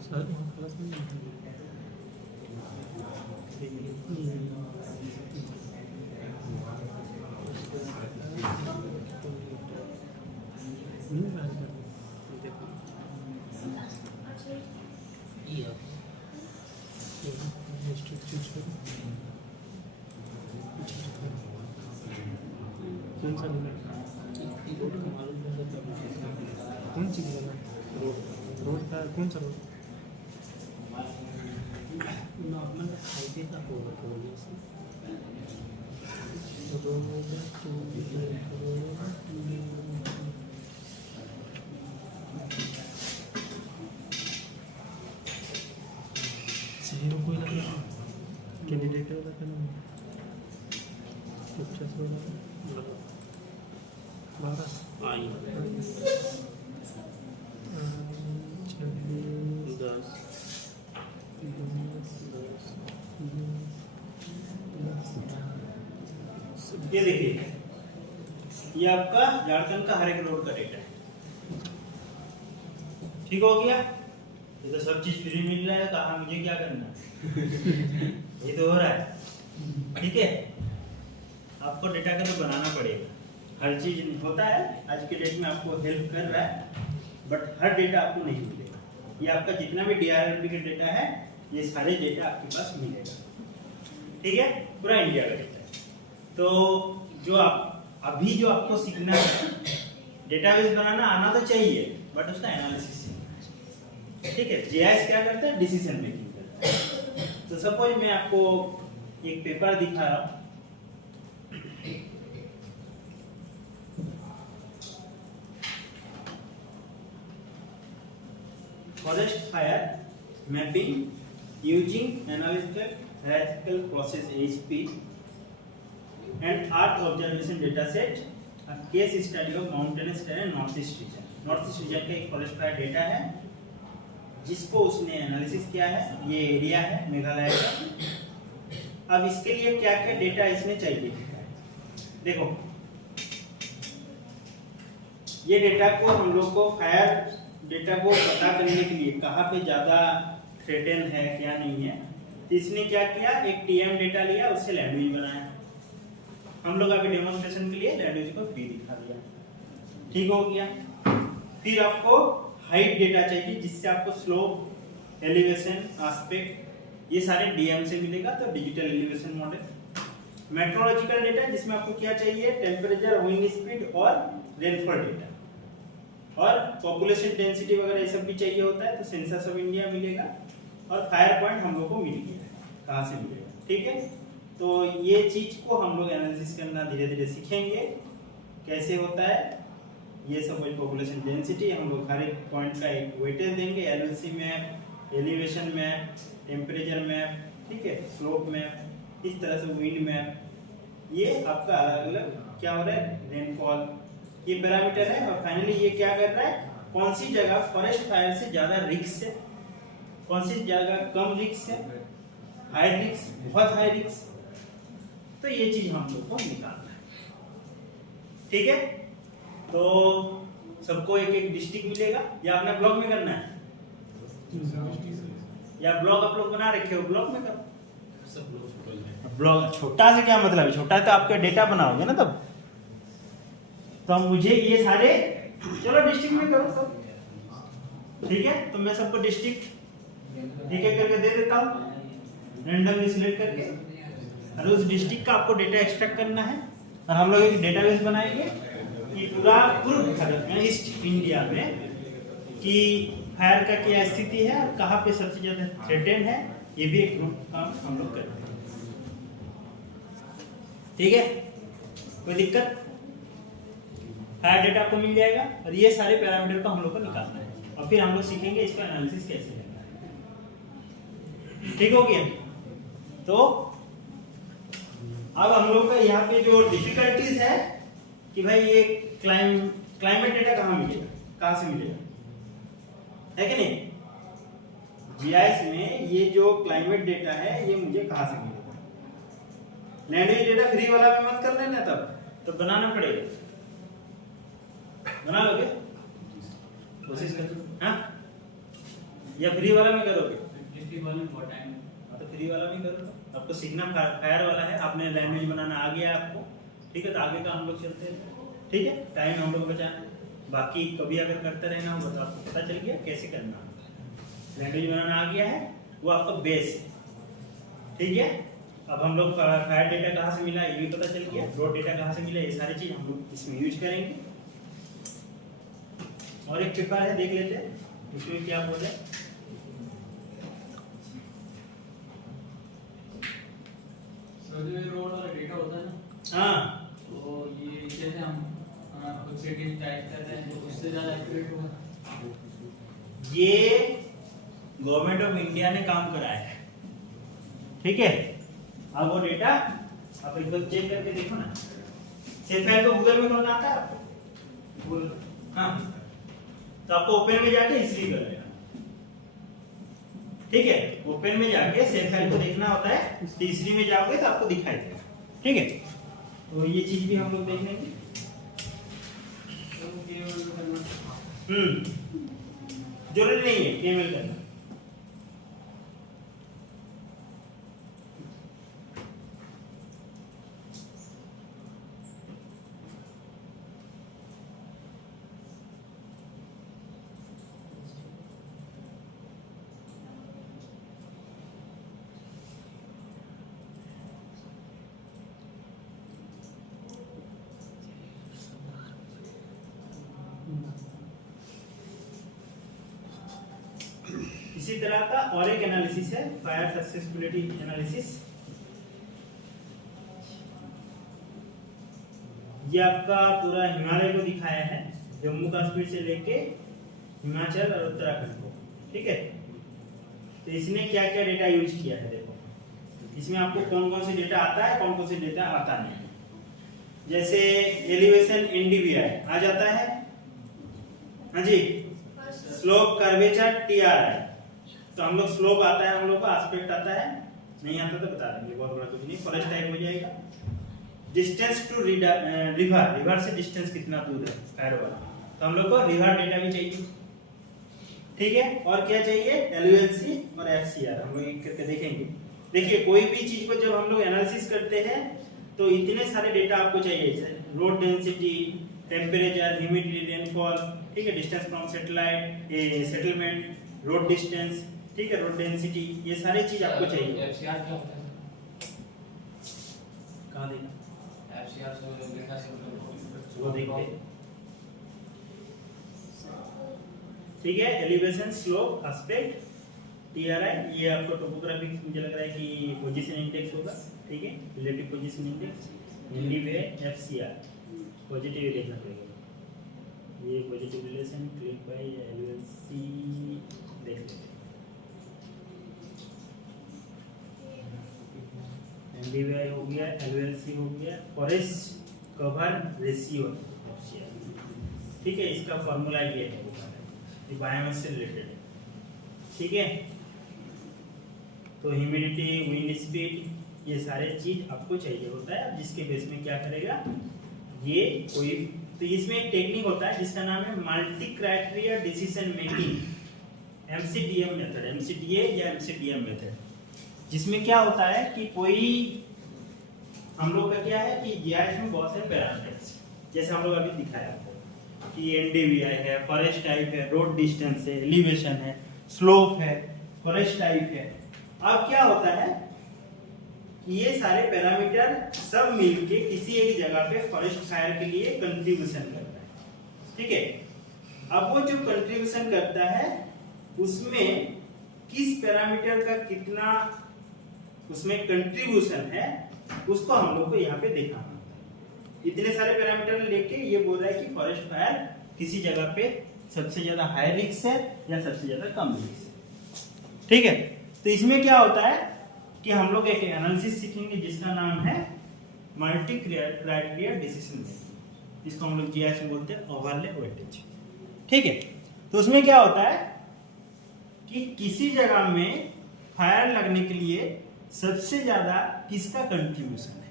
सर क्लास में कौन सा कौन सी रोड का कौन सा रोड? नॉर्मल हाईवे का होगा थोड़ी सी सही कोई लगे कैंडिडेट वाला क्या नाम चुपचाप से वाला बारह आई 10 ये देखिए, ये आपका झारखंड का हर एक रोड का डेटा है। ठीक हो गया? ये तो सब चीज फ्री मिल रहा है, कहा मुझे क्या करना ये तो हो रहा है। ठीक है, आपको डेटा का तो बनाना पड़ेगा। हर चीज होता है, आज के डेट में आपको हेल्प कर रहा है, बट हर डेटा आपको नहीं मिलेगा। ये आपका जितना भी DRRB का डेटा है, ये सारे डेटा आपके पास मिलेगा। ठीक है, पूरा इंडिया का डेटा है। तो जो आप अभी जो आपको सीखना है, डेटाबेस बनाना आना तो चाहिए, बट उसका एनालिसिस सीखना चाहिए। ठीक है, GIS क्या करता है? डिसीजन मेकिंग करता है। तो सपोज मैं आपको एक पेपर दिखा रहा हूं, forest fire mapping using analytical hierarchical process HP and Earth observation data set, a case study of mountainous terrain northeast region. North region का एक फॉरेस्ट फायर डेटा है जिसको उसने एनालिसिस किया है। ये एरिया है मेघालय का। अब इसके लिए क्या क्या डेटा इसमें चाहिए, देखो ये डेटा को हम लोग को फायर डेटा को पता करने के लिए कहाँ पे ज्यादा थ्रेटन है क्या नहीं है, तो इसने क्या किया, एक TM डेटा लिया, उससे लैंग्वेज बनाया। हम लोग अभी डेमोन्स्ट्रेशन के लिए लैंग्वेज को फ्री दिखा दिया। ठीक हो गया। फिर आपको हाइट डेटा चाहिए जिससे आपको स्लोप, एलिवेशन, एस्पेक्ट ये सारे DM से मिलेगा, तो digital elevation model. Meteorological data जिसमें आपको क्या चाहिए, टेम्परेचर, विंड स्पीड और रेनफॉल डेटा, और पॉपुलेशन डेंसिटी वगैरह ये सब भी चाहिए होता है, तो सेंसस ऑफ इंडिया मिलेगा। और फायर पॉइंट हम लोग को मिल गया है, कहाँ से मिलेगा। ठीक है, तो ये चीज को हम लोग एनालिसिस करना धीरे धीरे सीखेंगे कैसे होता है। ये सब पॉपुलेशन डेंसिटी हम लोग हर एक पॉइंट का एक वेटेज देंगे, LLC map, elevation map, temperature map, ठीक है, स्लोप मैप, इस तरह से विंड मैप। ये आपका अलग अलग क्या हो रहा है, रेनफॉल, ये पैरामीटर है। और फाइनली ये क्या कर रहा है, कौन सी जगह फॉरेस्ट फायर से ज्यादा रिस्क है, कौन सी जगह कम रिस्क है, हाई रिस्क, बहुत हाई रिस्क, तो ये चीज हम लोग को निकालना है। ठीक है, तो सबको एक एक डिस्ट्रिक्ट मिलेगा, या अपने ब्लॉक में करना है, या ब्लॉक आप लोग बना रखे हो, ब्लॉक में करो। ब्लॉक छोटा से क्या मतलब है, छोटा है तो आपका डेटा बनाओगे ना तब। तो मुझे ये सारे, चलो डिस्ट्रिक्ट में करो सब। ठीक है, तो मैं सबको डिस्ट्रिक्ट एक एक करके दे देता हूँ, रैंडमली सिलेक्ट करके, और उस डिस्ट्रिक्ट का आपको डेटा एक्सट्रैक्ट करना है। और हम लोग एक डेटाबेस बनाएंगे कि पूरा पूर्व भारत में, ईस्ट इंडिया में, कि फायर का क्या स्थिति है और कहाँ पे सबसे ज्यादा थ्रेटेन है, ये भी एक ग्रुप काम हम लोग करते हैं। ठीक है, कोई दिक्कत? फायर डेटा आपको मिल जाएगा, और ये सारे पैरामीटर को हम लोग को निकालना है, और फिर हम लोग सीखेंगे इसका एनालिसिस कैसे करना है। ठीक हो गया? तो अब हम लोग का यहाँ पे जो डिफिकल्टीज है कि भाई ये क्लाइमेट डेटा कहाँ मिलेगा, कहाँ से मिलेगा, है कि नहीं? GIS में ये जो क्लाइमेट डेटा है ये मुझे कहाँ से मिलेगा? लैंग्वेज डेटा फ्री वाला में मत कर लेना, तब तो बनाना पड़ेगा। बना लोगे? कोशिश करो, हाँ? या फ्री वाला में करोगे? डिस्ट्रिक्ट वाले में बहुत टाइम, तो फ्री वाला में करो। आपको सीखना फायर वाला है, आपने लैंग्वेज बनाना आ गया आपको, ठीक है, तो आगे का हम लोग चलते हैं। ठीक है, टाइम हम लोग बचाना, बाकी कभी अगर करते रहना होगा तो आपको पता चल गया कैसे करना। लैंग्वेज बनाना आ गया है, वो आपका बेस है। ठीक है, अब हम लोग फायर डेटा कहाँ से मिला ये भी पता चल गया, रोड डेटा कहाँ से मिला, ये सारी चीज हम लोग इसमें यूज करेंगे। और एक पेपर है, देख लेते हैं इसमें क्या बोले। हाँ तो ये जैसे हम खुद से डिश टाइप करते हैं तो उससे ज़्यादा एक्यूरेट होगा। ये गवर्नमेंट ऑफ इंडिया ने काम कराया है, ठीक है। अब वो डेटा आप एक बार चेक करके देखो ना। सेव फाइल को गूगल में खोलना आता है आपको? गूगल, हाँ, तो आपको ओपन में जाके हिस्ट्री कर लेना, ठीक है। ओपन में जाके सेव फाइल को देखना होता है, तीसरी में जाओगे तो आपको दिखाई देगा, ठीक है। तो ये चीज भी हम लोग देख लेंगे। जरूरी नहीं है केवल करना। इसी तरह का और एक एनालिसिस है, फायर सक्सेसफुलिटी एनालिसिस। ये आपका पूरा हिमालय को दिखाया है, जम्मू कश्मीर से लेके हिमाचल और उत्तराखंड को, ठीक है। तो इसने क्या क्या डेटा यूज किया है देखो, इसमें आपको कौन कौन से डेटा आता है, कौन कौन से डेटा आता नहीं है। जैसे एलिवेशन एनडीवीआई आ जाता है, हाँ जी। स्लोप कर्वेचर टीआरआई, तो हम लोग स्लोप आता है, हम लोग का एस्पेक्ट आता है, नहीं आता तो बता देंगे, बहुत बड़ा कुछ नहीं, फॉरेस्ट टाइप हो जाएगा। डिस्टेंस टू रिवर, रिवर से डिस्टेंस कितना दूर है फायर वाला, तो हम लोग को रिवर डेटा भी चाहिए, ठीक है। और क्या चाहिए, एलयूएलसी और एफसीआर, हम लोग एक करके देखेंगे। देखिए कोई भी चीज को जब हम लोग एनालिसिस करते हैं तो इतने सारे डेटा आपको चाहिए, road density, temperature, humidity, rainfall, ठीक है, distance from satellite, settlement, road distance, ठीक है, रोड डेंसिटी, ये सारी चीज आपको चाहिए। एफसीआर क्या होता है? कहाँ देखा, एफसीआर से जो देखा से वो देखते, ठीक है। एलिवेशन, स्लोप, एस्पेक्ट, टीआरआई, ये आपको टोपोग्राफिक मुझे लग रहा है कि पोजीशन इंडेक्स होगा, ठीक है, relative position index, NDVI, FCR, positive देखना पड़ेगा, ये positive relation, click by LULC देख लेते हैं। एनडीवीआई हो गया, एलयूएलसी हो गया, फॉरेस्ट कवर रेशियो, ठीक है। इसका फॉर्मूला ये है, ये बायोमास से रिलेटेड है, ठीक है। तो ह्यूमिडिटी, विंड स्पीड, ये सारे चीज आपको चाहिए होता है, जिसके बेस में क्या करेगा ये कोई, तो इसमें एक टेक्निक होता है जिसका नाम है multi criteria decision making, MCDM method, MCDA या एमसीडीएम मेथड, जिसमें क्या होता है कि कोई, हम लोग का क्या है कि जीआईएस में बहुत सारे पैरामीटर्स, जैसे हम लोग अभी दिखाया आपको कि एनडीवीआई है, फॉरेस्ट टाइप है, रोड डिस्टेंस है, एलिवेशन है, स्लोप है, फॉरेस्ट टाइप है। अब क्या होता है कि ये सारे पैरामीटर सब मिलके किसी एक जगह पे फॉरेस्ट फायर के लिए कंट्रीब्यूशन करता है, ठीक है। अब वो जो कंट्रीब्यूशन करता है उसमें किस पैरामीटर का कितना उसमें कंट्रीब्यूशन है, उसको हम लोग को यहाँ पे देखना होता है। इतने सारे पैरामीटर लेके ये बोल रहा है कि फॉरेस्ट फायर किसी जगह पे सबसे ज्यादा हाई रिस्क है या सबसे ज्यादा कम रिस्क है, ठीक है। तो इसमें क्या होता है कि हम लोग एक एनालिसिस सीखेंगे जिसका नाम है मल्टी क्राइटेरिया डिसीजन मेकिंग, इसको हम लोग जीआईएस में बोलते हैं ओवरले वेटेज, ठीक है। तो उसमें क्या होता है कि किसी जगह में फायर लगने के लिए सबसे ज्यादा किसका कंट्रीब्यूशन है,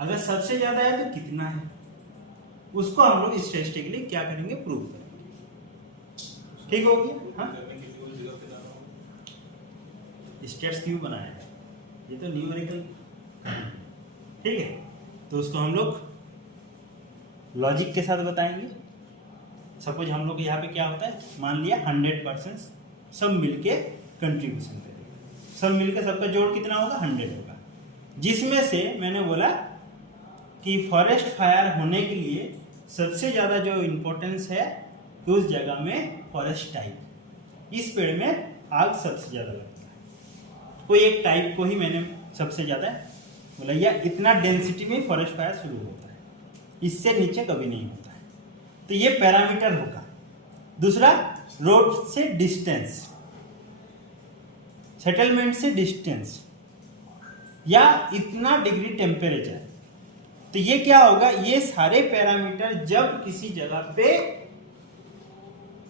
अगर सबसे ज्यादा है तो कितना है, उसको हम लोग स्टैटिस्टिकली क्या करेंगे, प्रूव करेंगे, ठीक हो गया। हाँ, स्टेट्स क्यों बनाया है, ये तो न्यूमेरिकल, ठीक है। तो उसको हम लोग लॉजिक के साथ बताएंगे। सपोज हम लोग यहाँ पे क्या होता है, मान लिया 100% सब मिलके कंट्रीब्यूशन करेंगे, सब मिलके सबका जोड़ कितना होगा, 100 होगा, जिसमें से मैंने बोला कि फॉरेस्ट फायर होने के लिए सबसे ज़्यादा जो इम्पोर्टेंस है कि उस जगह में फॉरेस्ट टाइप, इस पेड़ में आग सबसे ज़्यादा लगता है, कोई एक टाइप को ही मैंने सबसे ज़्यादा बोला या इतना डेंसिटी में फॉरेस्ट फायर शुरू होता है, इससे नीचे कभी नहीं होता है। तो ये पैरामीटर होगा। दूसरा, रोड से डिस्टेंस, सेटलमेंट से डिस्टेंस, या इतना डिग्री टेम्परेचर। तो ये क्या होगा, ये सारे पैरामीटर जब किसी जगह पे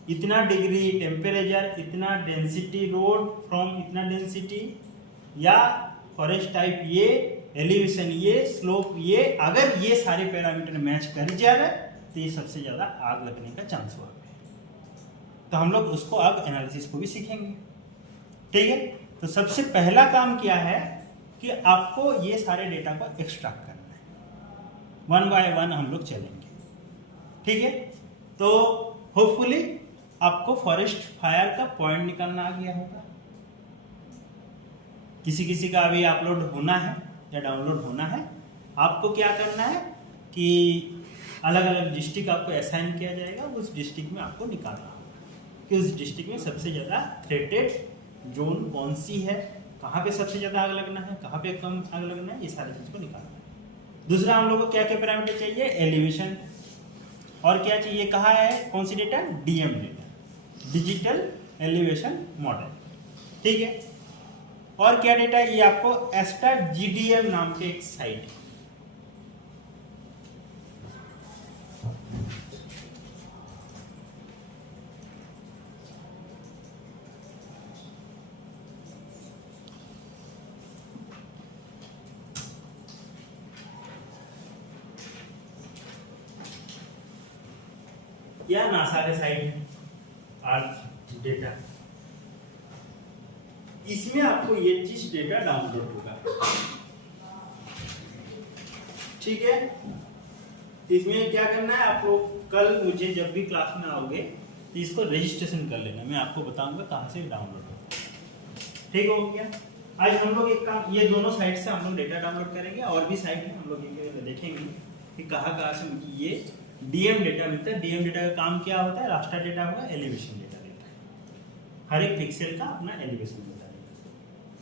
इतना डिग्री टेम्परेचर, इतना डेंसिटी रोड फ्रॉम इतना डेंसिटी, या फॉरेस्ट टाइप ये, एलिवेशन ये, स्लोप ये, अगर ये सारे पैरामीटर मैच कर जा रहा है तो ये सबसे ज्यादा आग लगने का चांस हुआ है। तो हम लोग उसको अब एनालिसिस को भी सीखेंगे। ठीक है, तो सबसे पहला काम क्या है कि आपको ये सारे डेटा को एक्सट्रैक्ट करना है। वन बाय वन हम लोग चलेंगे। ठीक है, तो होपफुली आपको फॉरेस्ट फायर का पॉइंट निकालना आ गया होगा। किसी किसी का अभी अपलोड होना है या डाउनलोड होना है। आपको क्या करना है कि अलग अलग डिस्ट्रिक्ट आपको असाइन किया जाएगा, उस डिस्ट्रिक्ट में आपको निकालना होगा कि उस डिस्ट्रिक्ट में सबसे ज़्यादा थ्रेटेड जोन कौन सी है, कहाँ पे सबसे ज़्यादा आग लगना है, कहाँ पे कम आग लगना है, ये सारी चीज़ को निकालना है। दूसरा, हम लोग को क्या क्या पैरामीटर चाहिए, एलिवेशन, और क्या चाहिए, कहा है कौन सी data, DM data, digital elevation model. ठीक है, और क्या डेटा, ये आपको एस्टा जीडीएम नाम के एक साइट है। या नासा के साइट है, अर्थ डेटा, इसमें आपको ये चीज डेटा डाउनलोड होगा। ठीक है, इसमें क्या करना है आपको, कल मुझे जब भी क्लास में आओगे तो इसको रजिस्ट्रेशन कर लेना, मैं आपको बताऊंगा कहाँ से डाउनलोड होगा। ठीक हो गया। आज हम लोग एक काम, ये दोनों साइट से हम लोग डेटा डाउनलोड करेंगे, और भी साइट है हम लोग ये देखेंगे कि कहाँ से ये डीएम डेटा मिलता है। डीएम डेटा का काम क्या होता है, रास्टर डेटा होगा, एलिवेशन डेटा देता है, हर एक पिक्सल का अपना एलिवेशन डेटा देता है।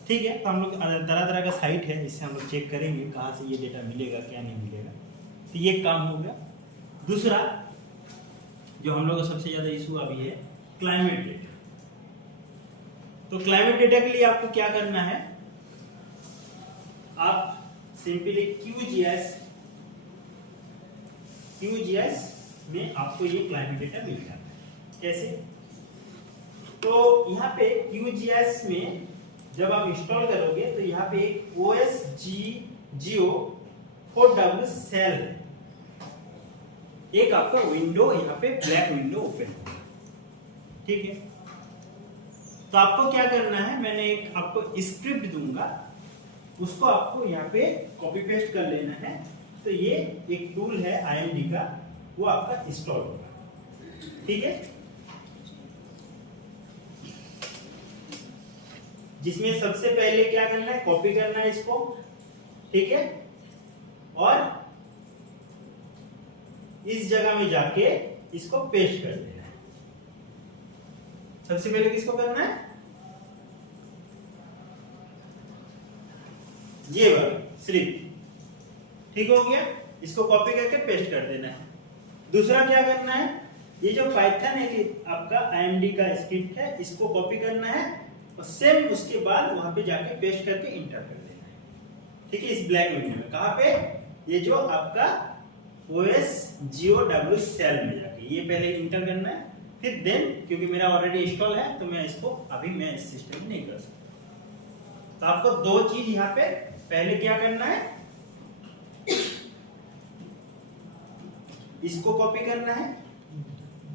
ठीक है, तो हम लोग तरह तरह का साइट है, इससे हम लोग चेक करेंगे कहाँ से ये डेटा मिलेगा, क्या नहीं मिलेगा। तो ये काम हो गया। दूसरा जो हम लोग का सबसे ज्यादा इशू अभी है, क्लाइमेट डेटा। तो क्लाइमेट डेटा के लिए आपको क्या करना है, आप सिंपली QGIS में आपको ये क्लाइमेट डेटा मिल जाता है। कैसे, तो यहाँ पे QGIS में जब आप इंस्टॉल करोगे तो यहाँ पे एक OSGeo 4W सेल है, एक आपका विंडो यहाँ पे ब्लैक विंडो ओपन होगा। ठीक है, तो आपको क्या करना है, मैंने एक आपको स्क्रिप्ट दूंगा, उसको आपको यहाँ पे कॉपी पेस्ट कर लेना है। तो ये एक टूल है IMD का, वो आपका इंस्टॉल होगा। ठीक है, जिसमें सबसे पहले क्या करना है, कॉपी करना है इसको। ठीक है, और इस जगह में जाके इसको पेस्ट कर देना है। सबसे पहले किसको करना है, ये वाला स्लिप। ठीक हो गया, इसको कॉपी करके पेस्ट कर देना है। दूसरा क्या करना है, ये जो पाइथन है कि आपका IMD का स्क्रिप्ट है, इसको कॉपी करना है और सेम उसके बाद वहां पे जाके पेस्ट करके इंटर कर देना है। ठीक है, इस ब्लैक विंडो में, कहां पे, ये जो आपका OSGeoW सेल में जाके ये पहले इंटर करना है, फिर देन, क्योंकि मेरा ऑलरेडी इंस्टॉल है तो मैं इसको अभी मैं इस सिस्टम में नहीं कर सकता। तो आपको दो चीज यहाँ पे पहले क्या करना है, इसको कॉपी करना है,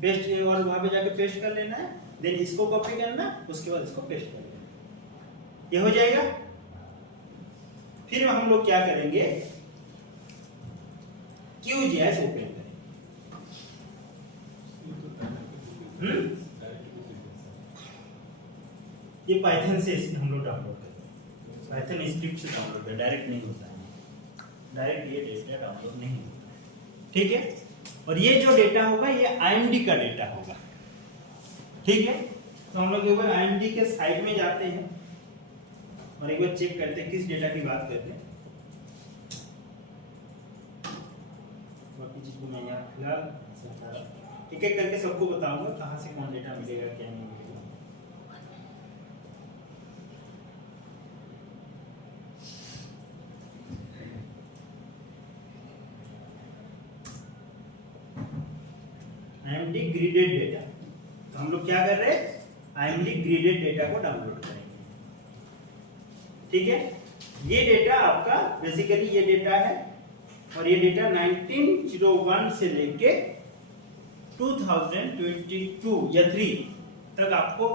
पेस्ट, और वहां पे जाके पेस्ट कर लेना है, देन इसको कॉपी करना, उसके बाद इसको पेस्ट कर लेना, ये हो जाएगा। फिर हम लोग क्या करेंगे, QGIS ओपन करेंगे। ये पाइथन से हम लोग डाउनलोड करेंगे, पाइथन स्क्रिप्ट से डाउनलोड है, डायरेक्ट नहीं होता है, डायरेक्ट ये डेटा डाउनलोड नहीं होता है। ठीक है, और ये जो डेटा होगा ये IMD का डेटा होगा। ठीक है, तो हम लोग एक बार IMD के साइट में जाते हैं और एक बार चेक करते हैं किस डेटा की बात करते हैं। ये चीज को मैं यहाँ फिलहाल समझा रहा हूँ। एक एक करके सबको बताऊंगा कहाँ से कौन डेटा मिलेगा क्या नहीं मिलेगा। IMD ग्रीडेड डेटा, तो हम लोग क्या कर रहे हैं, IMD ग्रीडेड डेटा को डाउनलोड करेंगे। ठीक है, ये डेटा आपका बेसिकली ये डेटा है और ये डेटा 1901 से लेके 2022 या 3 तक आपको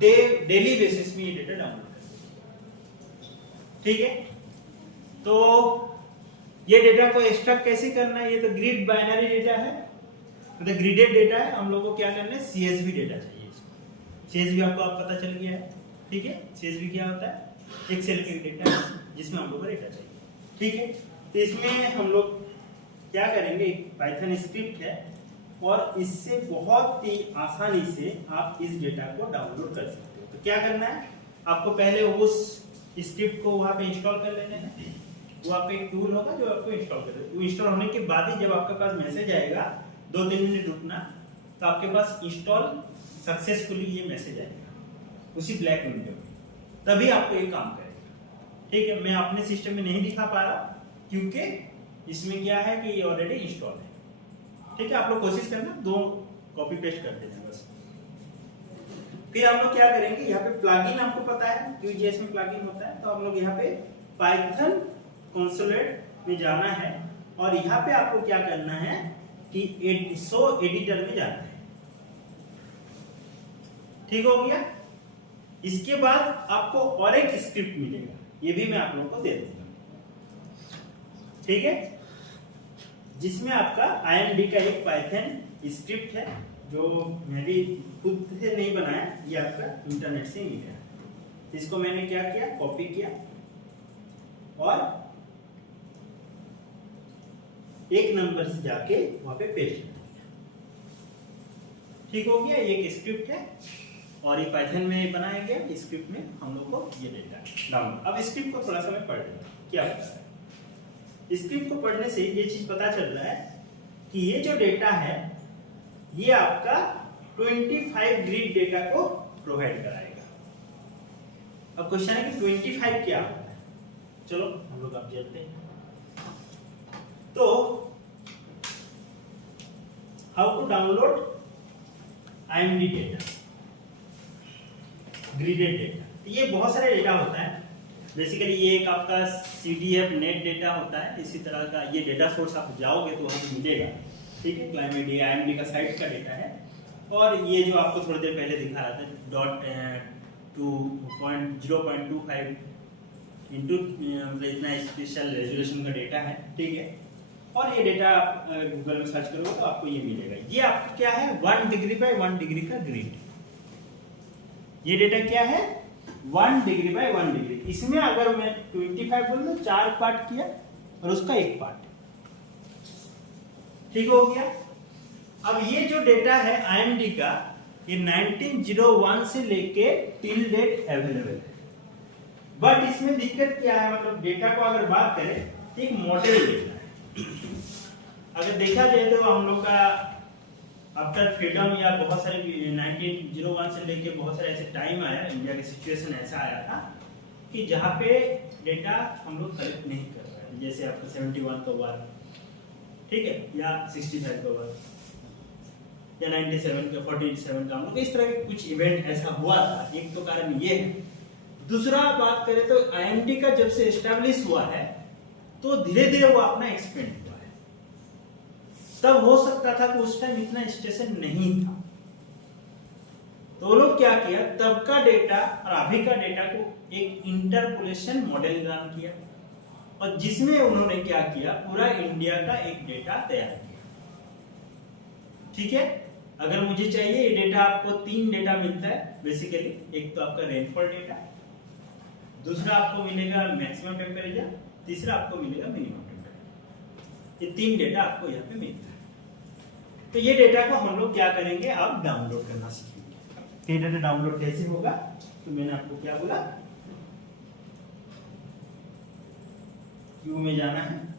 डेली बेसिस में ये डेटा डाउनलोड करना है। ठीक है, तो ये डेटा को एक्सट्रैक्ट कैसे करना है, ये तो ग्रिड बाइनरी डेटा है, मतलब ग्रिडेड डेटा है। हम लोगों को क्या करना है, CSV डेटा चाहिए इसको। CSV आपको पता चल गया है। ठीक है, CSV क्या होता है, एक्सेल के डेटा है जिसमें हम लोग को डेटा चाहिए। ठीक है, तो इसमें हम लोग क्या करेंगे, एक पाइथन स्क्रिप्ट है और इससे बहुत ही आसानी से आप इस डेटा को डाउनलोड कर सकते हो। तो क्या करना है, आपको पहले उस स्क्रिप्ट को वहां पे इंस्टॉल कर लेना है। वो आपका एक टूल होगा जो आपको इंस्टॉल कर देगा। वो इंस्टॉल होने के बाद ही जब आपके पास मैसेज आएगा 2-3 मिनट रुकना, तो आपके पास इंस्टॉल सक्सेसफुली ये मैसेज आएगा उसी ब्लैक विंडो में, तभी आपको ये काम करेगा। ठीक है, मैं अपने सिस्टम में नहीं दिखा पा रहा क्योंकि इसमें क्या है कि ये ऑलरेडी इंस्टॉल है। ठीक है, आप लोग कोशिश करना 2 कॉपी पेस्ट कर देना बस। फिर हम लोग क्या करेंगे, यहाँ पे प्लगइन आपको पता है Vue.js में प्लगइन होता है, तो हम लोग यहाँ पे पाइथन कंसोलेट में जाना है और यहाँ पे आपको क्या करना है कि सो एडिटर में जाना है। ठीक हो गया, इसके बाद आपको और एक स्क्रिप्ट मिलेगा, ये भी मैं आप लोगों को दे दूंगा। ठीक है, जिसमें आपका IMD का एक पाइथन स्क्रिप्ट है जो मैं भी खुद से नहीं बनाया, ये आपका इंटरनेट से मिला है। इसको मैंने क्या किया, कॉपी किया और एक नंबर से जाके वहां पे पेस्ट कर दिया। ठीक हो गया, ये एक स्क्रिप्ट है और ये पाइथन में बनाया गया। स्क्रिप्ट में हम लोग को ये डेटा डाउनलोड। अब स्क्रिप्ट को थोड़ा सा मैं पढ़ लेता हूं क्या होता है। स्क्रिप्ट को पढ़ने से ये चीज पता चल रहा है कि ये जो डेटा है ये आपका 25 ग्रिड डेटा को प्रोवाइड कराएगा। अब क्वेश्चन है कि 25 क्या होता है, चलो हम लोग अब चलते हैं। तो how to download IMD data, gridded data. ये बहुत सारे डेटा होता है, बेसिकली ये एक आपका CDF नेट डेटा होता है। इसी तरह का ये डेटा सोर्स आप जाओगे तो वहां मिलेगा। ठीक है, क्लाइमेट ये IMD का साइट का डेटा है। और ये जो आपको थोड़ी देर पहले दिखा रहा था 0.25 इंटू मतलब इतना स्पेशल रेजोल्यूशन का डेटा है। ठीक है, और ये डेटा आप गूगल में सर्च करोगे तो आपको ये मिलेगा। ये आपका क्या है, 1 डिग्री बाय 1 डिग्री का ग्रिड। ये डेटा क्या है, 1 डिग्री बाय 1 डिग्री। इसमें अगर मैं 25 बोल दूं, 4 पार्ट किया और उसका 1 पार्ट। ठीक हो गया। अब ये जो डेटा है IMD का, ये 1901 से लेके टिल डेट अवेलेबल है। बट इसमें दिक्कत क्या है, मतलब डेटा को अगर बात करें एक मॉडल डेटा है। अगर देखा जाए तो हम लोग का आफ्टर फ्रीडम या बहुत सारे 1901 से लेके बहुत सारे ऐसे टाइम आया, इंडिया का सिचुएशन ऐसा आया था कि जहाँ पे डेटा हम लोग कलेक्ट नहीं कर रहे थे। जैसे आपका 71 का वार, ठीक है, या 65 का वार, या 97 का 47 का, हम लोग इस तरह के कुछ इवेंट ऐसा हुआ था। एक तो कारण ये है। दूसरा बात करें तो IMD का जब से एस्टेब्लिश हुआ है तो धीरे धीरे वो अपना एक्सपेंड हुआ है। तब हो सकता था कि उस टाइम इतना स्टेशन नहीं था, तो वो लोग क्या किया, तब का डेटा और अभी का डेटा को एक इंटरपोलेशन मॉडल रन किया और जिसमें उन्होंने क्या किया, पूरा इंडिया का एक डेटा तैयार किया। ठीक है, अगर मुझे चाहिए ये डेटा, आपको 3 डेटा मिलता है बेसिकली। एक तो आपका रेनफॉल डेटा, दूसरा आपको मिलेगा मैक्सिमम टेम्परेचर, तीसरा आपको मिलेगा मिनिमम टेम्परेचर। ये 3 डेटा आपको यहाँ पे मिलता है। तो ये डेटा को हम लोग क्या करेंगे, अब डाउनलोड करना सीखेंगे। ये डेटा डाउनलोड कैसे होगा, तो मैंने आपको क्या बोला, क्यू में जाना है,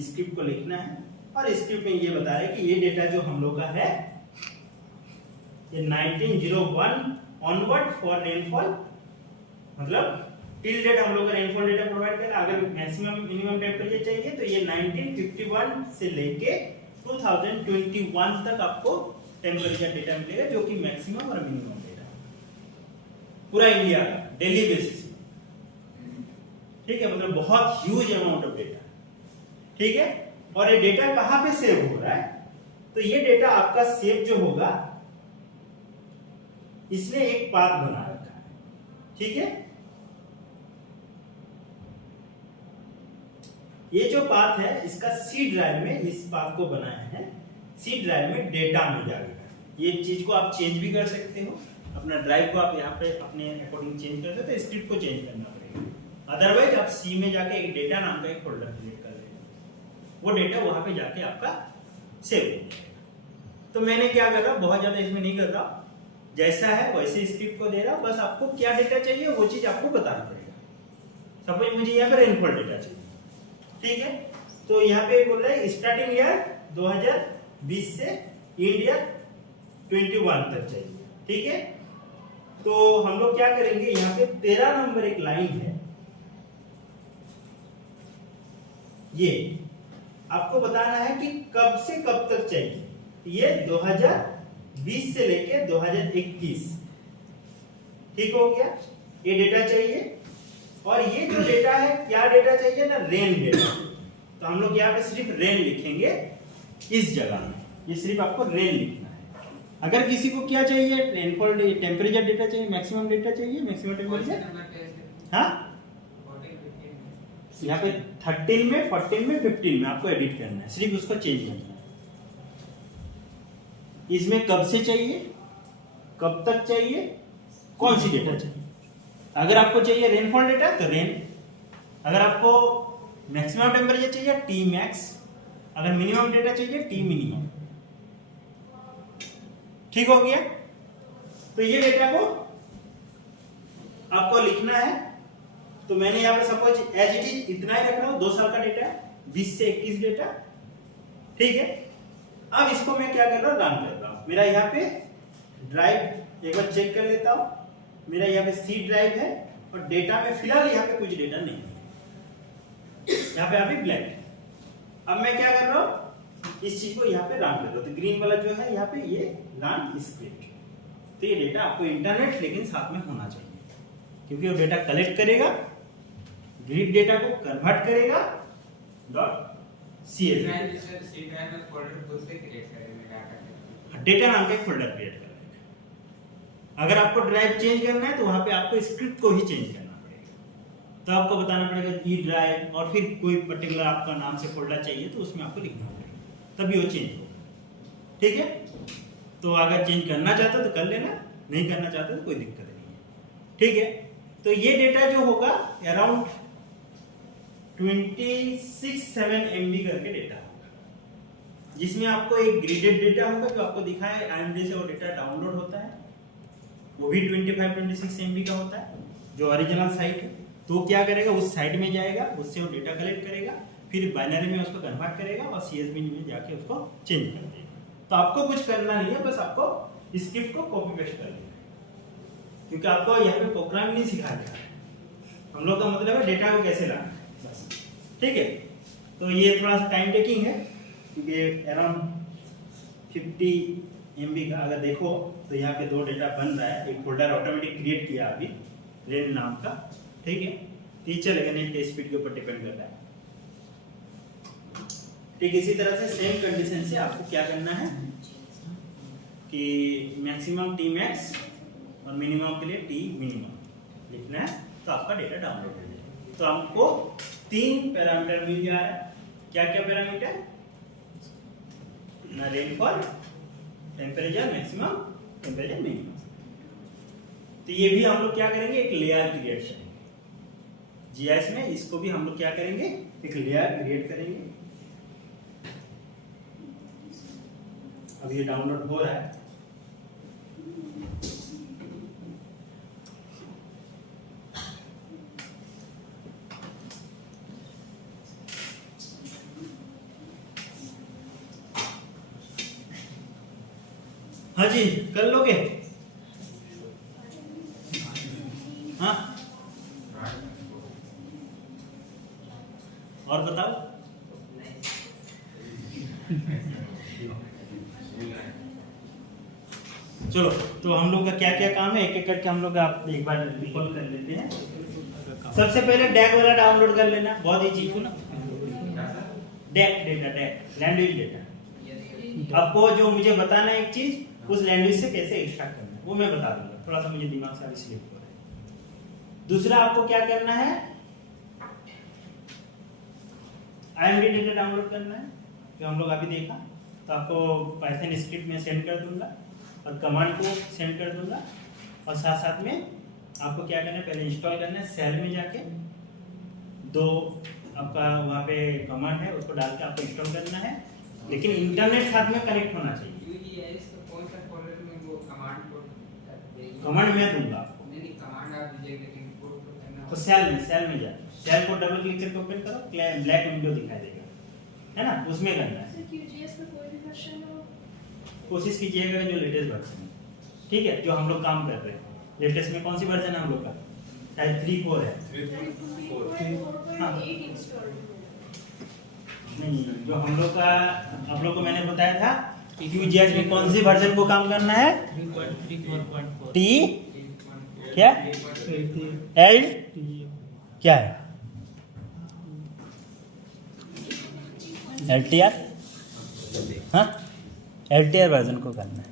स्क्रिप्ट को लिखना है और स्क्रिप्ट में ये बता रहे कि ये डेटा जो हम लोग का है ये 1901 ऑनवर्ड फॉर रेनफॉल, मतलब टिल डेट हम लोग का रेनफॉल डेटा प्रोवाइड कर, अगर मैक्सिमम मिनिमम टेम्परेचर चाहिए तो ये 1951 से लेके 2021 तक आपको टेम्परेचर डेटा मिलेगा, जो कि मैक्सिमम और मिनिमम डेटा पूरा इंडिया का डेली बेसिस में, ठीक है, मतलब बहुत ह्यूज अमाउंट ऑफ डेटा, ठीक है। और ये डेटा कहां पे सेव हो रहा है, तो ये डेटा आपका सेव जो होगा इसने एक पाथ बना रखा है, ठीक है। ये जो पाथ है इसका सी ड्राइव में, इस पाथ को बनाया है सी ड्राइव में डेटा मिल जाएगा। ये चीज को आप चेंज भी कर सकते हो, अपना ड्राइव को आप यहाँ पे अपने अकॉर्डिंग चेंज कर सकते हो, स्क्रिप्ट को चेंज करना पड़ेगा। अदरवाइज आप सी में जाके एक डेटा नाम का एक फोल्डर क्रिएट कर लेना, वो डेटा वहां पे जाके आपका सेव हो जाएगा। तो मैंने क्या कर रहा, बहुत ज्यादा इसमें नहीं कर रहा, जैसा है वैसे स्क्रिप्ट को दे रहा, बस आपको क्या डेटा चाहिए वो चीज आपको बताना पड़ेगा। सपोज मुझे यहाँ पे रेनफॉल डेटा चाहिए, ठीक है, तो यहाँ पे बोल रहा है स्टार्टिंग ईयर 2020 से इंडिया 21 तक चाहिए, ठीक है। तो हम लोग क्या करेंगे, यहाँ पे 13 नंबर एक लाइन है, ये आपको बताना है कि कब से कब तक चाहिए। ये 2020 से लेके 2021, ठीक हो गया, ये डेटा चाहिए। और ये जो डेटा है, क्या डेटा चाहिए ना, रेन डेटा। तो हम लोग यहाँ पे सिर्फ रेन लिखेंगे इस जगह में, ये सिर्फ आपको रेन लिखना है। अगर किसी को क्या चाहिए, रेनफॉल टेम्परेचर डेटा चाहिए, मैक्सिमम डेटा चाहिए, मैक्सिमम टेम्परेचर, हाँ यहाँ पे 13 में 14 में 15 में आपको एडिट करना है, सिर्फ उसको चेंज करना है। इसमें कब से चाहिए, कब तक चाहिए, कौन सी डेटा चाहिए। अगर आपको चाहिए रेनफॉल डेटा तो रेन, अगर आपको मैक्सिमम टेम्परेचर चाहिए टी मैक्स, अगर मिनिमम डेटा चाहिए टी मिनिमम, ठीक हो गया। तो ये डेटा को आपको लिखना है। तो मैंने यहाँ पे सपोज एज इट इज इतना ही रख रहा हूं, 2 साल का डेटा है, 20 से 21 डेटा, ठीक है। अब इसको मैं क्या कर रहा हूँ, रन कर रहा हूं। मेरा यहाँ पे ड्राइव एक बार चेक कर लेता हूं, मेरा यहाँ पे सी ड्राइव है और डेटा में फिलहाल यहाँ पे कुछ डेटा नहीं है, यहाँ पे अभी ब्लैंक है। अब मैं क्या कर रहा हूँ, इस चीज को यहाँ पे रन कर रहा हूँ। तो ग्रीन वाला जो है यहाँ पे ये रन स्क्रिप्ट, तो ये डेटा आपको इंटरनेट लेकिन साथ में होना चाहिए, क्योंकि वो डेटा कलेक्ट करेगा, ग्रिड डेटा को कन्वर्ट करेगा .csv, डेटा नाम का एक फोल्डर क्रिएट करेगा। अगर आपको ड्राइव चेंज करना है तो वहां पे आपको स्क्रिप्ट को ही चेंज करना पड़ेगा। तो आपको बताना पड़ेगा ई ड्राइव, और फिर कोई पर्टिकुलर आपका नाम से फोल्डर चाहिए तो उसमें आपको लिखना पड़ेगा, तभी वो चेंज होगा, ठीक है। तो अगर चेंज करना चाहते हो तो कर लेना, नहीं करना चाहते तो कोई दिक्कत नहीं है, ठीक है। तो ये डेटा जो होगा अराउंड 26.7 MB करके डेटा होगा, जिसमें आपको एक ग्रिडेड डेटा होगा जो आपको दिखाया IMD से वो डेटा डाउनलोड होता है, वो भी 25-26 MB का होता है जो ओरिजिनल साइट है। तो क्या करेगा, उस साइट में जाएगा, उससे वो डेटा कलेक्ट करेगा, फिर बाइनरी में उसको कन्वर्ट करेगा और CSV में जाके उसको चेंज कर देगा। तो आपको कुछ करना नहीं है, बस आपको स्क्रिप्ट को कॉपी पेस्ट कर देना, क्योंकि आपको यहाँ पे प्रोग्राम नहीं सिखाया गया, हम लोग का मतलब है डेटा को कैसे लाना, बस, ठीक है। तो ये थोड़ा सा टाइम टेकिंग है, क्योंकि अराउंड 50 MB का अगर देखो तो यहाँ पे 2 डेटा बन रहा है, एक फोल्डर ऑटोमेटिक क्रिएट किया अभी रेन नाम का, ठीक है। तो ये चलेगा, नेट के स्पीड के ऊपर डिपेंड करता है, ठीक। इसी तरह से सेम कंडीशन से आपको क्या करना है कि मैक्सिमम टी मैक्स और मिनिमम के लिए टी मिनिमम लिखना है, तो आपका डेटा डाउनलोड हो जाएगा। तो आपको 3 पैरामीटर मिल जा रहा है। क्या क्या पैरामीटर, ना rainfall, temperature maximum, temperature minimum. तो ये भी हम लोग क्या करेंगे, एक लेयर क्रिएट करेंगे जीआईएस में, इसको भी हम लोग क्या करेंगे, एक लेयर क्रिएट करेंगे। अब ये डाउनलोड हो रहा है, हाँ जी, कर लोगे? हाँ, और बताओ। चलो, तो हम लोग का क्या क्या काम है एक एक करके हम लोग आप एक बार रिकॉल कर लेते हैं। सबसे पहले डैक वाला डाउनलोड कर लेना, बहुत ही चीज ना। डैक डेटा, डैक लैंग्वेज डेटा। आपको जो मुझे बताना है एक चीज, उस लैंग्वेज से कैसे एक्सट्रैक्ट करना है वो मैं बता दूंगा, थोड़ा सा मुझे दिमाग से अभी स्लिप हो रहा है। दूसरा आपको क्या करना है, IMD डेटा डाउनलोड करना है, जो हम लोग अभी देखा। तो आपको पाइथन स्क्रिप्ट में सेंड कर दूंगा और कमांड को सेंड कर दूंगा, और साथ साथ में आपको क्या करना है, पहले इंस्टॉल करना है। सेल में जाके दो आपका वहाँ पे कमांड है, उसको डाल के आपको इंस्टॉल करना है, लेकिन इंटरनेट साथ में कनेक्ट होना चाहिए। कौन सा फोल्डर में वो कमांड को कमांड मैं दूंगा आपको, नहीं कमांड आप दीजिएगा, लेकिन इंपोर्ट तो करना तो सेल में जाए, सेल को डबल क्लिक करके ओपन करो, ब्लैक विंडो दिखाई देगा, है ना, उसमें करना है। सर QGIS में कोई भी वर्जन हो, कोशिश कीजिएगा जो लेटेस्ट वर्जन है, ठीक है, जो हम लोग काम कर रहे हैं। लेटेस्ट में कौन सी वर्जन है हम लोग का? शायद 3.4 है। 3.4.8 इंस्टॉल नहीं, जो हम लोग का आप लोग को मैंने बताया था कि QGIS में कौन सी वर्जन को काम करना है। 3.3.4 टी क्या एल क्या है, LTR, हाँ LTR वर्जन को करना है,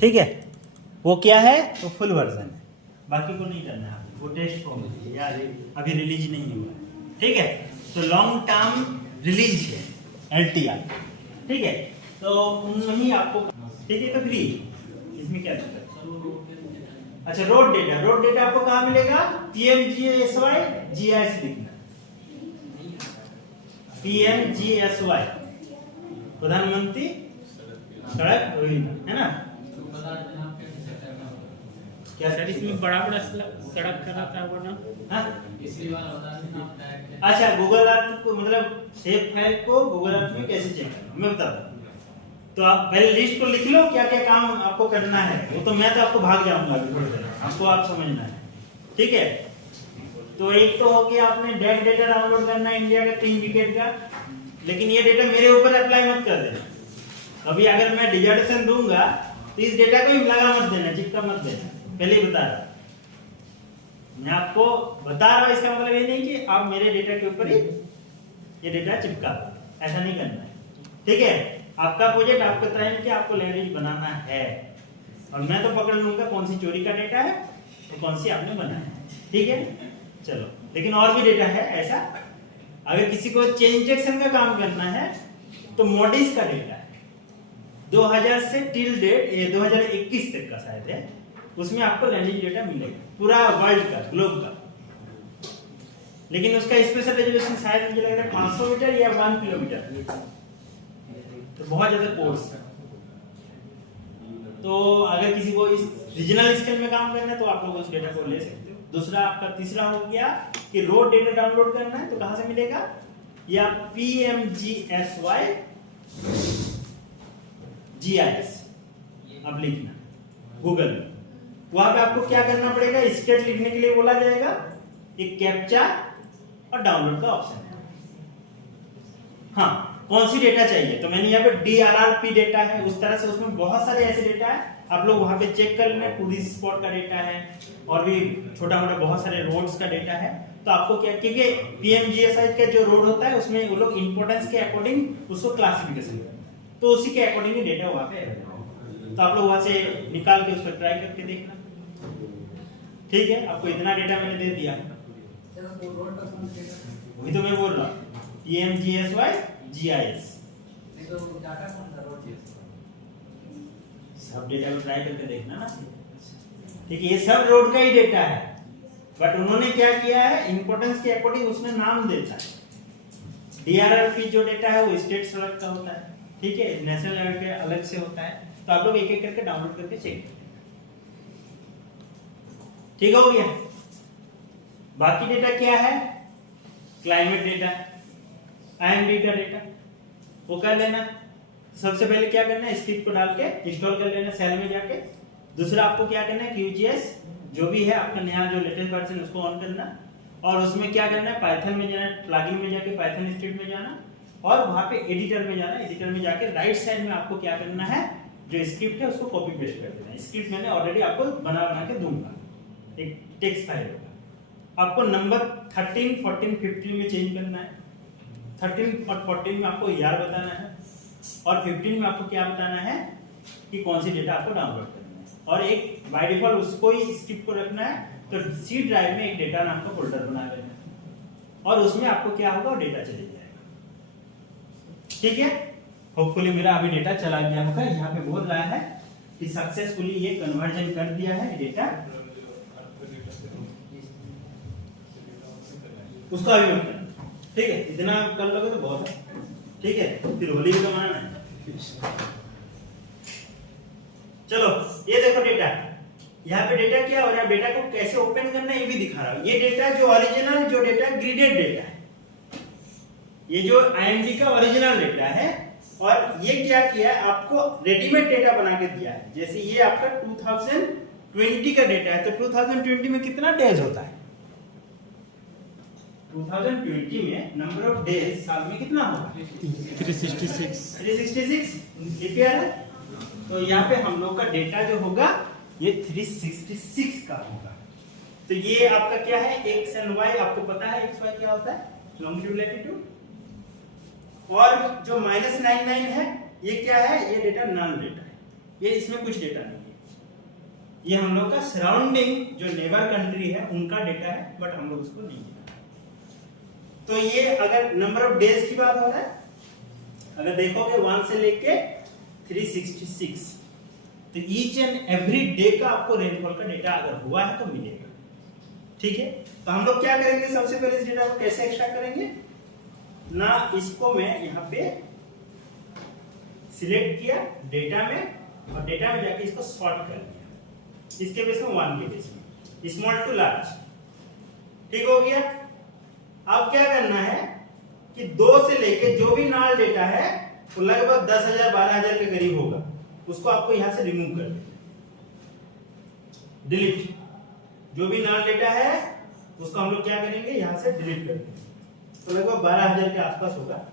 ठीक है। वो क्या है, वो फुल वर्जन है, बाकी को नहीं करना है, वो टेस्ट फॉर्म है यार, अभी रिलीज नहीं हुआ, ठीक है। तो लॉन्ग टर्म रिलीज है LTR, ठीक है। तो वही आपको, ठीक है, तो फ्री इसमें क्या दिक्कत है। अच्छा, रोड डेटा आपको कहाँ मिलेगा? PMGSY GIS लिखना, PMGSY प्रधानमंत्री सड़क योजना, है ना। बता देना आप कैसे करना होगा। क्या सर इसमें बड़ा बड़ा सड़क का रहता है ना? हाँ? इसलिए वाला बता देना आप डायरेक्ट। अच्छा, गूगल अर्थ को मतलब सेव फाइल को गूगल अर्थ में कैसे चेक करना मैं बताता हूँ। तो आप पहले लिस्ट को लिख लो, क्या क्या काम आपको करना है, वो तो मैं तो आपको भाग जाऊंगा अभी थोड़ी देर, आपको आप समझना है, ठीक है। तो एक तो हो गया आपने डैक डेटा डाउनलोड करना है इंडिया का 3 विकेट का, लेकिन ये डेटा मेरे ऊपर अप्लाई मत कर देना। अभी अगर मैं डिजर्टेशन दूंगा तो इस डेटा को लगा मत देना, चिपका मत देना, पहले ही बता रहा। मैं आपको बता रहा हूं, इसका मतलब ये नहीं कि आप मेरे डेटा के ऊपर ही ये डेटा चिपका, ऐसा नहीं करना है, ठीक है। आपका प्रोजेक्ट आपको तय है कि आपको लैंग्वेज बनाना है, और मैं तो पकड़ लूंगा कौन सी चोरी का डेटा है और कौन सी आपने बनाया है, ठीक है। चलो, लेकिन और भी डेटा है ऐसा, अगर किसी को चेंज इंजेक्शन का काम करना है तो मॉडिस का डेटा है 2000 से टिल डेट, ये 2021 तक का शायद है, उसमें आपको लैंग्वेज डेटा मिलेगा पूरा वर्ल्ड का, ग्लोब का। लेकिन उसका स्पेशल रेजोल्यूशन शायद मुझे लग रहा है 500 मीटर या 1 किलोमीटर, तो बहुत ज्यादा कोर्स है। तो अगर किसी को इस रीजनल स्केल में काम करना है तो आप लोग उस डेटा को ले सकते हो। दूसरा आपका तीसरा हो गया कि रोड डेटा डाउनलोड करना है, तो कहां से मिलेगा, या PMGSY GIS अब लिखना गूगल में। वहां पे आपको क्या करना पड़ेगा, स्टेट लिखने के लिए बोला जाएगा, एक कैप्चा और डाउनलोड का ऑप्शन है। हाँ, कौन सी डेटा चाहिए, तो मैंने यहाँ पे DRRP डेटा है, उस तरह से उसमें बहुत सारे ऐसे डेटा है, आप लोग वहां पे चेक कर लेना। टूरिस्ट स्पॉट का डेटा है, और भी छोटा मोटा बहुत सारे रोड्स का डेटा है। तो आपको क्या, क्योंकि PMGSY का जो रोड होता है उसमें वो लोग इंपोर्टेंस के अकॉर्डिंग उसको क्लासिफिकेशन करते हैं, तो उसी के अकॉर्डिंग ही डेटा वहां पे है। तो आप लोग वहां से निकाल के उसको ट्राई करके देखना, ठीक है। आपको इतना डेटा मैंने दे दिया, वही तो मैं बोल रहा हूँ, PMGSY GIS सब डेटा को ट्राई करके देखना ना, ठीक है। ये सब रोड का ही डेटा है, बट उन्होंने क्या किया है, इंपोर्टेंस के अकॉर्डिंग उसने नाम देता है। DRRP जो डेटा है वो स्टेट सड़क का होता है, ठीक है, नेशनल लेवल पे अलग से होता है। तो आप लोग एक एक करके डाउनलोड करके चेक करें, ठीक हो गया। बाकी डेटा क्या है, क्लाइमेट डेटा, IMD का डेटा वो कर लेना, सबसे पहले क्या करना है, स्क्रिप्ट को डाल के इंस्टॉल कर लेना सेल में जाके। दूसरा आपको क्या करना है, QGIS जो भी है आपका नया जो लेटेस्ट वर्जन उसको ऑन करना, और उसमें क्या करना है, पाइथन में जाना, प्लगइन में जाके पाइथन स्क्रिप्ट में जाना, और वहां पे एडिटर में जाना। एडिटर में जाके राइट साइड में आपको क्या करना है, जो स्क्रिप्ट है उसको कॉपी पेस्ट कर देना है। स्क्रिप्ट मैंने ऑलरेडी आपको बना के दूंगा, एक टेक्स्ट फाइल होगा। आपको नंबर 13, 14, 15 में चेंज करना है। 13 और 14 में आपको ER बताना है, और 15 में आपको क्या बताना है कि कौन सी डेटा आपको डाउनलोड करना है। और एक बाय डिफॉल्ट उसको ही स्क्रिप्ट को रखना है, तो C ड्राइव में एक डेटा नाम का फोल्डर बना लेना है, और उसमें आपको क्या होगा, डेटा चले जाएगा। ठीक है, होपफुली मेरा अभी डेटा चला गया होगा। यहाँ पे बोल रहा है कि सक्सेसफुली ये कन्वर्जन कर दिया है डेटा, उसका अभी मत करना। ठीक है, इतना कर लोगे तो बहुत है। ठीक है, फिर होली भी कमाना है। चलो ये देखो डेटा, यहाँ पे डेटा क्या हो रहा है, डेटा को कैसे ओपन करना है ये भी दिखा रहा हूं। ये डेटा जो ओरिजिनल जो डेटा ग्रिडेड डेटा है, ये जो IMD का ओरिजिनल डेटा है, और ये क्या किया है, आपको रेडीमेड डेटा बना के दिया है। जैसे ये आपका 2020 का डेटा है, तो 2020 में कितना डेज होता है, 2020 में नंबर ऑफ डेज साल में कितना होगा, 366 लिखिए है। तो यहाँ पे हम लोग का डेटा जो होगा ये 366 का होगा। तो ये आपका क्या है, x and y, आपको पता है x y क्या होता है, लॉन्गिट्यूड लैटिट्यूड। और जो -99 है ये क्या है, ये डेटा नल डेटा है, ये इसमें कुछ डेटा नहीं है। ये हम लोग का सराउंडिंग जो नेबर कंट्री है उनका डेटा है, बट हम लोग उसको नहीं है। तो ये अगर नंबर ऑफ डेज की बात हो रहा है, अगर देखोगे 1 से लेके 366, तो ईच एंड एवरी डे का आपको रेनफॉल का डेटा अगर हुआ है तो मिलेगा। ठीक है, तो हम लोग क्या करेंगे, सबसे पहले इस डेटा को कैसे एक्सट्रैक्ट करेंगे ना, इसको मैं यहाँ पे सिलेक्ट किया डेटा में, और डेटा में जाके इसको सॉर्ट कर दिया, इसके बेस में 1 के बेस में, स्मॉल टू लार्ज। ठीक हो गया। अब क्या करना है कि 2 से लेके जो भी नाल डेटा है वो लगभग 10,000 12,000 के करीब होगा, उसको आपको यहां से रिमूव कर देना, डिलीट। जो भी नाल डेटा है उसको हम लोग क्या करेंगे, यहां से डिलीट कर देंगे। तो लगभग 12,000 के आसपास होगा।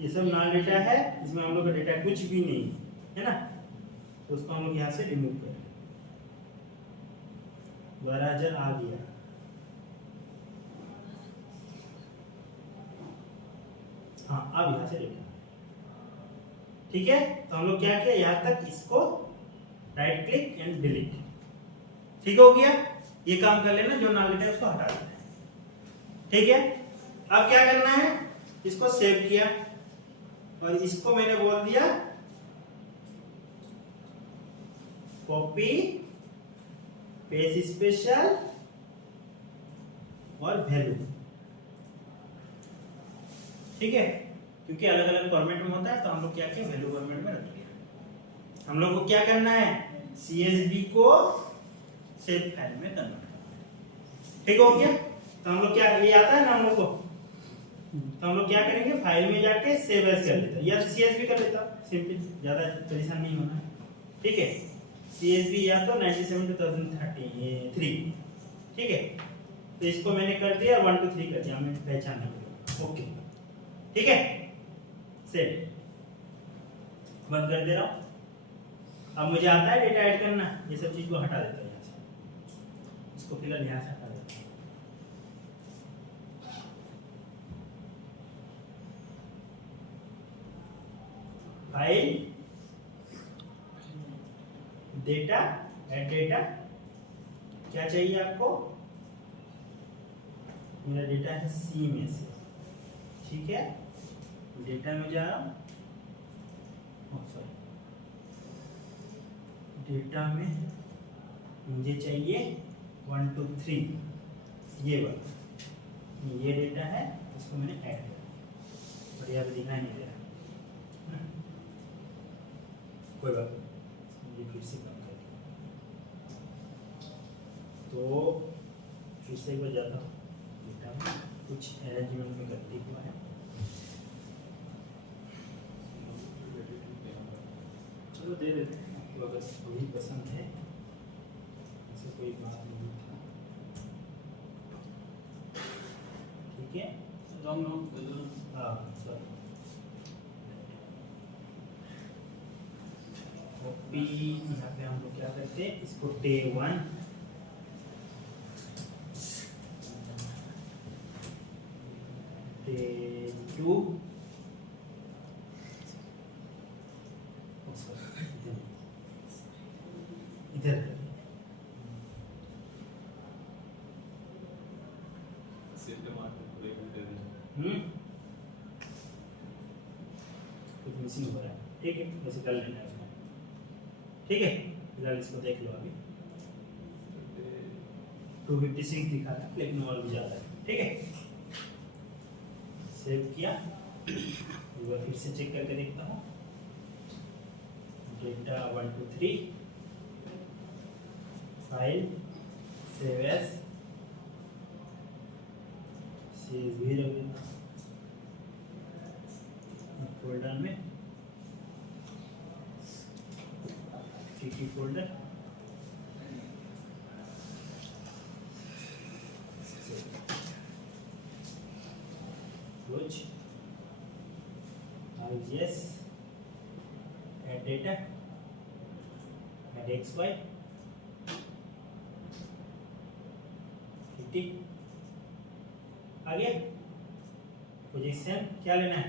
ये सब नाल डेटा है, इसमें हम लोग का डेटा कुछ भी नहीं है ना, तो उसको हम लोग यहाँ से रिमूव करें। 12,000 आ गया। हाँ, अब यहाँ से डेटा। ठीक है, तो हम लोग क्या किया, यहाँ तक इसको राइट क्लिक एंड डिलीट। ठीक हो गया, ये काम कर लेना, जो नाल डेटा है उसको हटा देना है। ठीक है, अब क्या करना है, इसको सेव किया, और इसको मैंने बोल दिया कॉपी पेज स्पेशल और वैल्यू। ठीक है, क्योंकि अलग अलग फॉर्मेट में होता है, तो हम लोग क्या किया, वैल्यू फॉर्मेट में रख लिया। हम लोग को क्या करना है, CSV को सेव फाइल में कन्वर्ट करना। ठीक हो गया, तो हम लोग क्या, ये आता है ना हम लोग को, तो हम लोग क्या करेंगे, फाइल में जाके सेव एज कर लेते हैं, या CSV कर लेता, सिंपल, ज्यादा परेशान नहीं होना है। ठीक है, CSV या तो 97/2033। ठीक है, तो इसको मैंने कर दिया, 1 2 3 कर दिया, हमें पहचान नहीं। ओके, ठीक है, सेव बंद कर दे रहा हूं। अब मुझे आता है डेटा ऐड करना, ये सब चीज को हटा देता हूं यहाँ से, इसको फिलहाल यहाँ से हटा देता हूं। फाइल डेटा एड डेटा क्या चाहिए आपको? मेरा डेटा है सी में से, ठीक है। डेटा में जा रहा हूं, सॉरी, डेटा में मुझे चाहिए 1 2 3, ये वाला, ये डेटा है, इसको मैंने ऐड कर दिया, पर यहाँ पे दिखाई नहीं दे रहा। कोई बात नहीं, ये फिर से बंद कर दिया। तो फिर से एक बार जाता हूँ, डेटा में कुछ अरेंजमेंट में गलती हुआ है, चलो दे देते हैं आपको, अगर वही पसंद है, ऐसे कोई बात नहीं था, ठीक है। रॉन्ग रॉन्ग हाँ सर, कॉपी यहाँ पे हम लोग क्या करते हैं, इसको डे 1 डे 2 इधर सिस्टम आके ब्रेक दे दें। कुछ मिसिंग हो रहा है, ठीक है, वैसे कर लेना है उसमें, ठीक है। फिलहाल इसको देख लो, अभी 256 दिखा रहा है, लेकिन और भी ज़्यादा है, ठीक है। सेव किया, एक बार फिर से चेक करके देखता हूँ, डेटा 1 2 3, फाइल सेव एज, भी रख देता हूँ फोल्डर में, TT folder, close, yes, add data, add xy, 50, आ गया। पोजीशन क्या लेना है?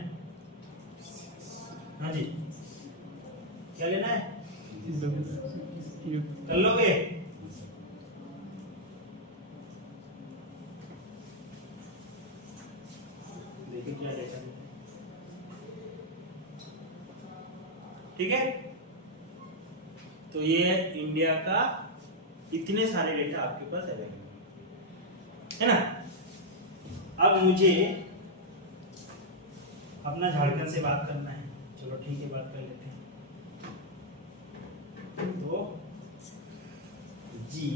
हाँ जी, क्या लेना है? कर लोगे? देखिए क्या डेटा, ठीक है। तो ये है इंडिया का, इतने सारे डेटा आपके पास अवेलेबल है ना। अब मुझे अपना झारखंड से बात करना है, चलो ठीक है, बात कर लेते हैं। तो जी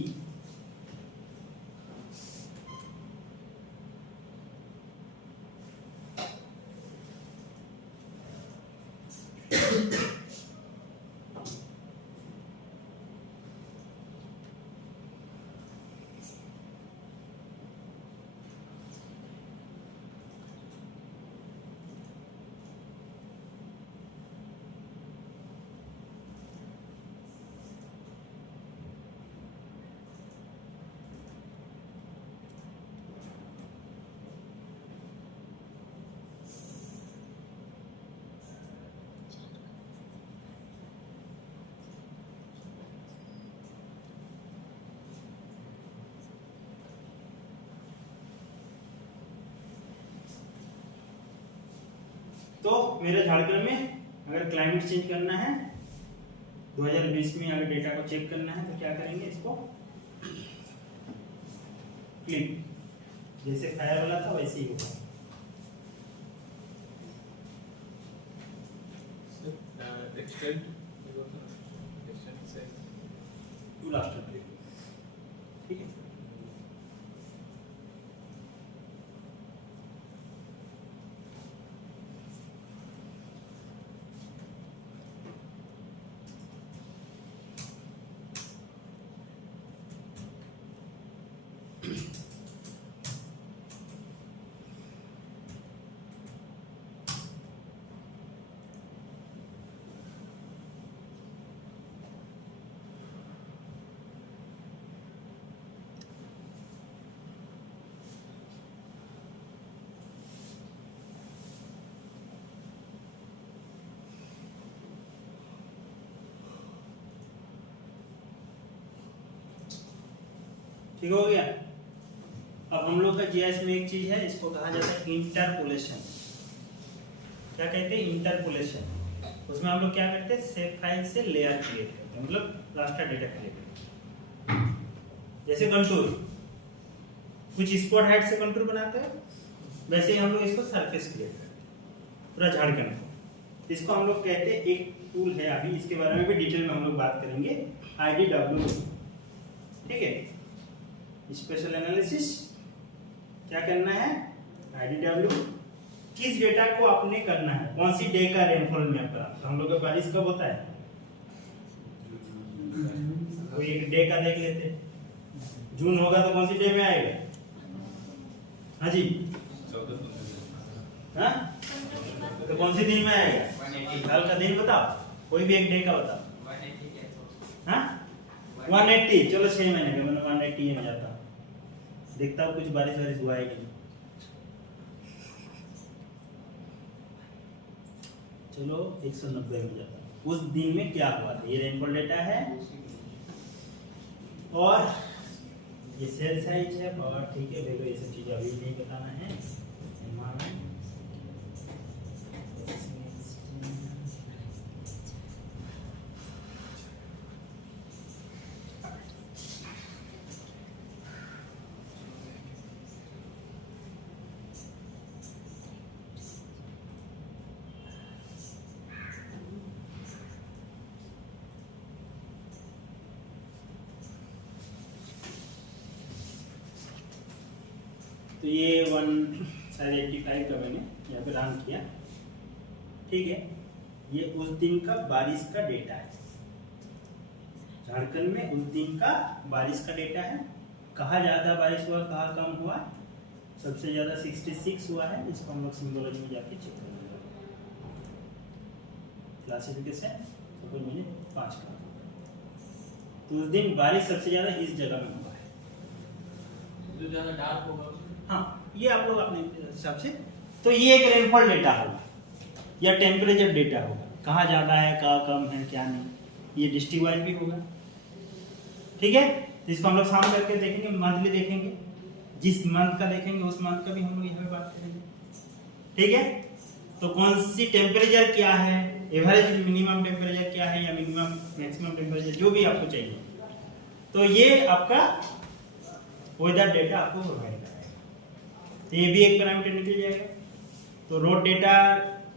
तो मेरे झारखंड में अगर क्लाइमेट चेंज करना है 2020 में, अगर डेटा को चेक करना है, तो क्या करेंगे, इसको क्लिक, जैसे फायर वाला था वैसे ही होगा। एक्सटेंड टू लास्ट क्लिक, ठीक है। ठीक हो गया। अब हम लोग का जीआईएस में एक चीज है, इसको कहा जाता है इंटरपोलेशन। क्या कहते हैं? इंटरपोलेशन। उसमें हम लोग क्या करते हैं? सेव फाइल से लेयर क्रिएट करते हैं, मतलब रास्टर डेटा क्रिएट करते हैं। जैसे कंटूर, कुछ स्पॉट हाइट से कंटूर बनाते हैं, वैसे ही हम लोग इसको सरफेस क्रिएट करते हैं, पूरा झारखंड को। इसको हम लोग कहते हैं, एक टूल है, अभी इसके बारे में भी डिटेल में हम लोग बात करेंगे, IDW। ठीक है, स्पेशल एनालिसिस। क्या करना है? IDW। किस डेटा को आपने करना है, कौन सी डे का रेनफॉल मैप करा। तो हम लोग का बारिश कब होता है? कोई एक डे का देख लेते हैं। जून होगा तो कौन सी डे में आएगा? हाँ जी, 14 हाँ, तो कौन सी दिन में आएगा? कल का दिन बताओ, कोई भी एक डे का बताओ। हाँ, 180। चलो 6 महीने का, मैंने 180 में जाता हूँ, देखता हूँ कुछ बारिश वारिश हुआ है कि नहीं। चलो 190 में जाता हूँ, उस दिन में क्या हुआ था। ये रेनफॉल डेटा है और ये सेल साइज है, और ठीक है देखो, ये सब चीजें अभी नहीं बताना है। तो ये 185 का मैंने यहाँ पे रन किया। ठीक है, ये उस दिन का बारिश का डेटा है, झारखंड में उस दिन का बारिश का डेटा है। कहाँ ज्यादा बारिश हुआ, कहाँ कम हुआ। सबसे ज्यादा 66 हुआ है, इसको हम लोग सिंबोलॉजी में जाके चेक करेंगे। क्लासिफिकेशन सपोज मुझे 5 का, तो उस दिन बारिश सबसे ज्यादा इस जगह में हुआ है। जो ज्यादा डार्क होगा हाँ, ये आप लोग अपने हिसाब से। तो ये एक रेनफॉल डेटा होगा या टेम्परेचर डेटा होगा, कहाँ ज़्यादा है, कहाँ कम है, क्या नहीं। ये डिस्ट्रिक्ट वाइज भी होगा। ठीक है, तो इसको हम लोग शाम करके देखेंगे, मंथली देखेंगे, जिस मंथ का देखेंगे उस मंथ का भी हम लोग यहाँ पे बात करेंगे। ठीक है, तो कौन सी टेम्परेचर क्या है, एवरेज मिनिमम टेम्परेचर क्या है, या मिनिमम मैक्सिमम टेम्परेचर, जो भी आपको चाहिए, तो ये आपका वेदर डेटा आपको प्रोवाइड कराएगा। तो ये भी एक पैरामीटर निकल जाएगा। तो रोड डेटा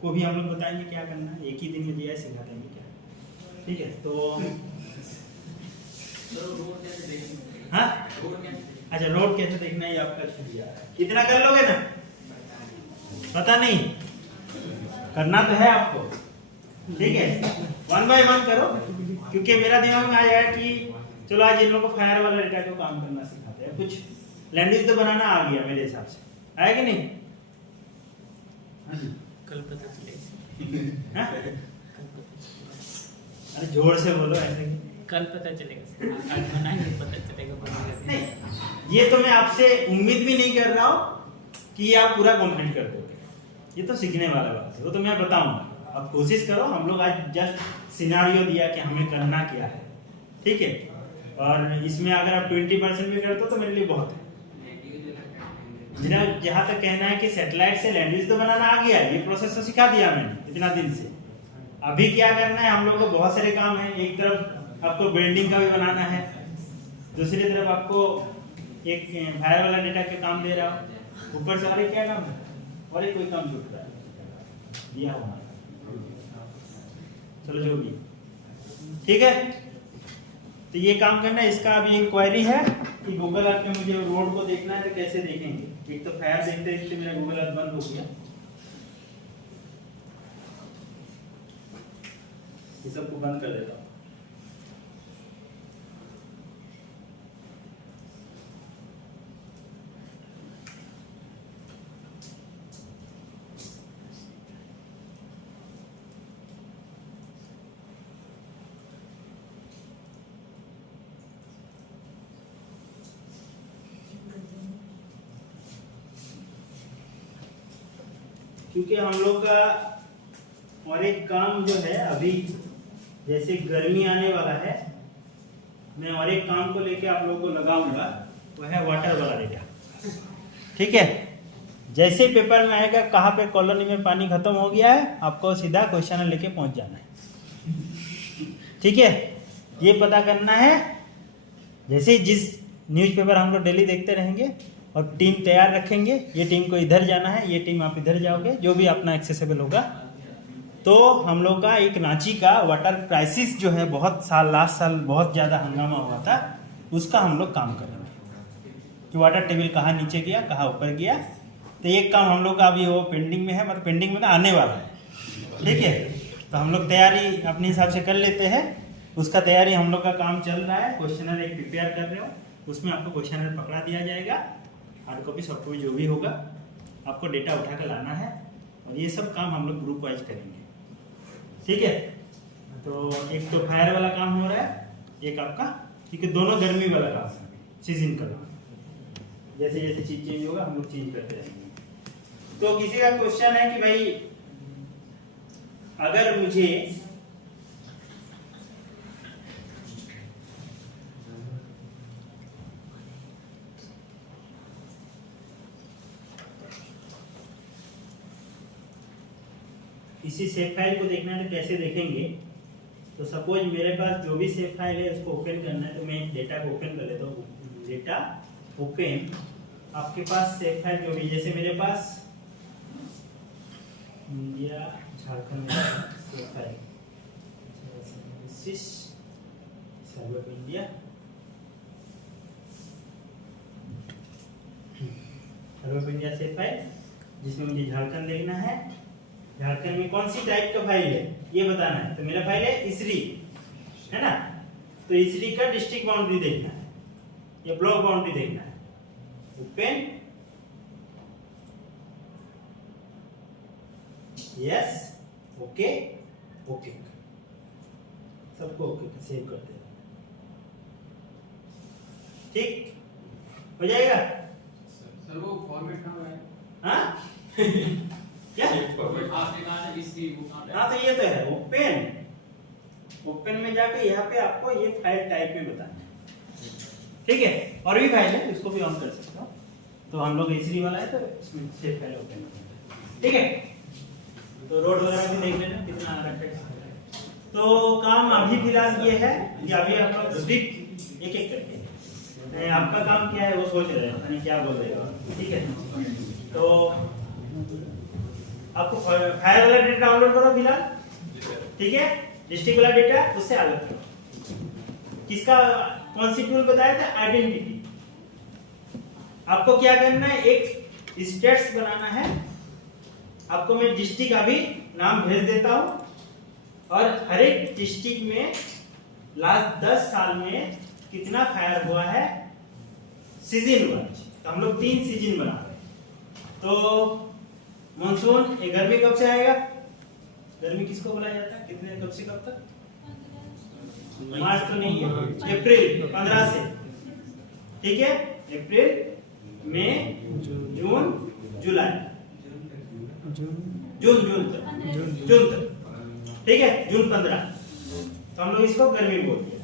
को भी हम लोग बताएंगे क्या करना है, एक ही दिन में दिया सिखा देंगे क्या। ठीक है, तो रोड कैसे देखेंगे? हाँ, रोड कैसे? अच्छा, रोड कैसे देखना है ये आपका छुट्टिया है। कितना कर लोगे ना, पता नहीं, करना तो है आपको। ठीक है, 1 बाय 1 करो, क्योंकि मेरा दिमाग में आ जाएगा कि चलो आज इन लोगों को फायर वाला डेटा को काम करना सिखाते हैं। कुछ लैंग्वेज तो बनाना आ गया मेरे हिसाब से, आया कि नहीं? कल पता चलेगा। हाँ? अरे जोर से बोलो ऐसे। कल पता चलेगा, आज बनाएंगे पता चलेगा, बनाएंगे। नहीं, ये तो मैं आपसे उम्मीद भी नहीं कर रहा हूँ कि ये आप पूरा कंप्लीट कर दोगे। ये तो सीखने वाला बात है, वो तो मैं बताऊंगा। आप कोशिश करो, हम लोग आज जस्ट सिनारियो दिया कि हमें करना क्या है। ठीक है, और इसमें अगर आप 20% भी करते हो तो मेरे लिए बहुत है। मेरा जहाँ तक कहना है कि सैटेलाइट से लैंग्वेज तो बनाना आ गया है, ये प्रोसेस तो सिखा दिया मैंने इतना दिन से। अभी क्या करना है, हम लोग को बहुत सारे काम है। एक तरफ आपको बिल्डिंग का भी बनाना है, दूसरी तरफ आपको एक फायर वाला डेटा के काम दे रहा हूँ, ऊपर से और एक क्या काम है, और एक कोई काम जुट रहा है दिया हुआ। चलो जो भी, ठीक है, तो ये काम करना है। इसका अभी एक क्वेरी है कि गूगल अर्थ में मुझे रोड को देखना है, तो कैसे देखेंगे। एक तो फायर देखते देखते मेरा गूगल अर्थ बंद हो गया। ये सबको बंद कर देता हूँ। क्योंकि हम लोग का और एक काम जो है, अभी जैसे गर्मी आने वाला है, मैं और एक काम को लेके आप लोगों को लगाऊंगा वो है वाटर वाला डेटा। ठीक है, जैसे ही पेपर में आएगा कहाँ पे कॉलोनी में पानी खत्म हो गया है, आपको सीधा क्वेश्चन लेके पहुंच जाना है। ठीक है, ये पता करना है। जैसे जिस न्यूज़पेपर हम लोग डेली देखते रहेंगे और टीम तैयार रखेंगे, ये टीम को इधर जाना है, ये टीम आप इधर जाओगे, जो भी अपना एक्सेसिबल होगा। तो हम लोग का एक रांची का वाटर क्राइसिस जो है, बहुत साल लास्ट साल बहुत ज़्यादा हंगामा हुआ था, उसका हम लोग काम करेंगे कि वाटर टेबल कहाँ नीचे गया, कहाँ ऊपर गया। तो एक काम हम लोग का अभी वो पेंडिंग में है, मतलब पेंडिंग में ना आने वाला है। ठीक है, तो हम लोग तैयारी अपने हिसाब से कर लेते हैं। उसका तैयारी हम लोग का काम चल रहा है। क्वेश्चनर एक प्रिपेयर कर रहे हो, उसमें आपको क्वेश्चनर पकड़ा दिया जाएगा, हार्ड कॉपी सॉफ्ट कॉपी जो भी होगा, आपको डेटा उठा कर लाना है और ये सब काम हम लोग ग्रुप वाइज करेंगे। ठीक है, तो एक तो फायर वाला काम हो रहा है, एक आपका, ठीक है, दोनों गर्मी वाला काम है, सीजन का काम। जैसे जैसे चीज चेंज होगा हम लोग चेंज करते रहेंगे। तो किसी का क्वेश्चन है कि भाई अगर मुझे किसी सेव फाइल को देखना है तो कैसे देखेंगे। तो सपोज मेरे पास जो भी सेव फाइल है उसको ओपन करना है, तो मैं डेटा को ओपन कर लेता हूँ। डेटा ओपन, आपके पास सेव फाइल जो भी, जैसे मेरे पास India Jharkhand save file, survey of India, survey of India save file, जिसमें मुझे झारखंड देखना है। झारखंड में कौन सी टाइप का फाइल है ये बताना है। तो मेरा फाइल है इसरी, है ना, तो इसरी का डिस्ट्रिक्ट बाउंड्री देखना है या ब्लॉक बाउंड्री देखना है। ओपन, यस, ओके, ओके, सबको ओके सेव करते हैं। ठीक हो जाएगा। सर वो फॉर्मेट कहाँ है? हाँ क्या आपने कहा ना इसकी वो कहाँ पे? हाँ, तो ये तो है ओपन। ओपन में जाके यहाँ पे आपको ये फाइल टाइप में बताना है। ठीक है, और भी फाइल है, इसको भी ऑन कर सकता हूँ। तो हम लोग इसरी वाला है तो इसमें सेव फाइल ओपन। ठीक है, तो रोड वगैरह भी देख लेना कितना आ रहा है। तो काम अभी फिलहाल ये है कि अभी आप लोग एक एक करके, आपका काम क्या है वो सोच रहे हैं, क्या बोल रहे हो। ठीक है, तो आपको फायर वाला डेटा डाउनलोड करो फिलहाल। ठीक है, डिस्ट्रिक्ट वाला डेटा उससे अलग करो। किसका कौन सी टूल बताया था? आइडेंटिटी। आपको क्या करना है, एक स्टेट्स बनाना है। आपको मैं डिस्ट्रिक्ट अभी नाम भेज देता हूं, और हर एक डिस्ट्रिक्ट में लास्ट 10 साल में कितना फायर हुआ है सीजन वाइज। तो हम लोग 3 सीजन बना रहे हैं। तो मानसून, ये गर्मी कब से आएगा? गर्मी किसको बुलाया जाता है? कितने कब से कब तक? मार्च तो नहीं है, अप्रैल 15 से। ठीक है, अप्रैल, मई, जून, जुलाई, जून तक। ठीक है, जून 15। तो हम लोग इसको गर्मी बोलते हैं।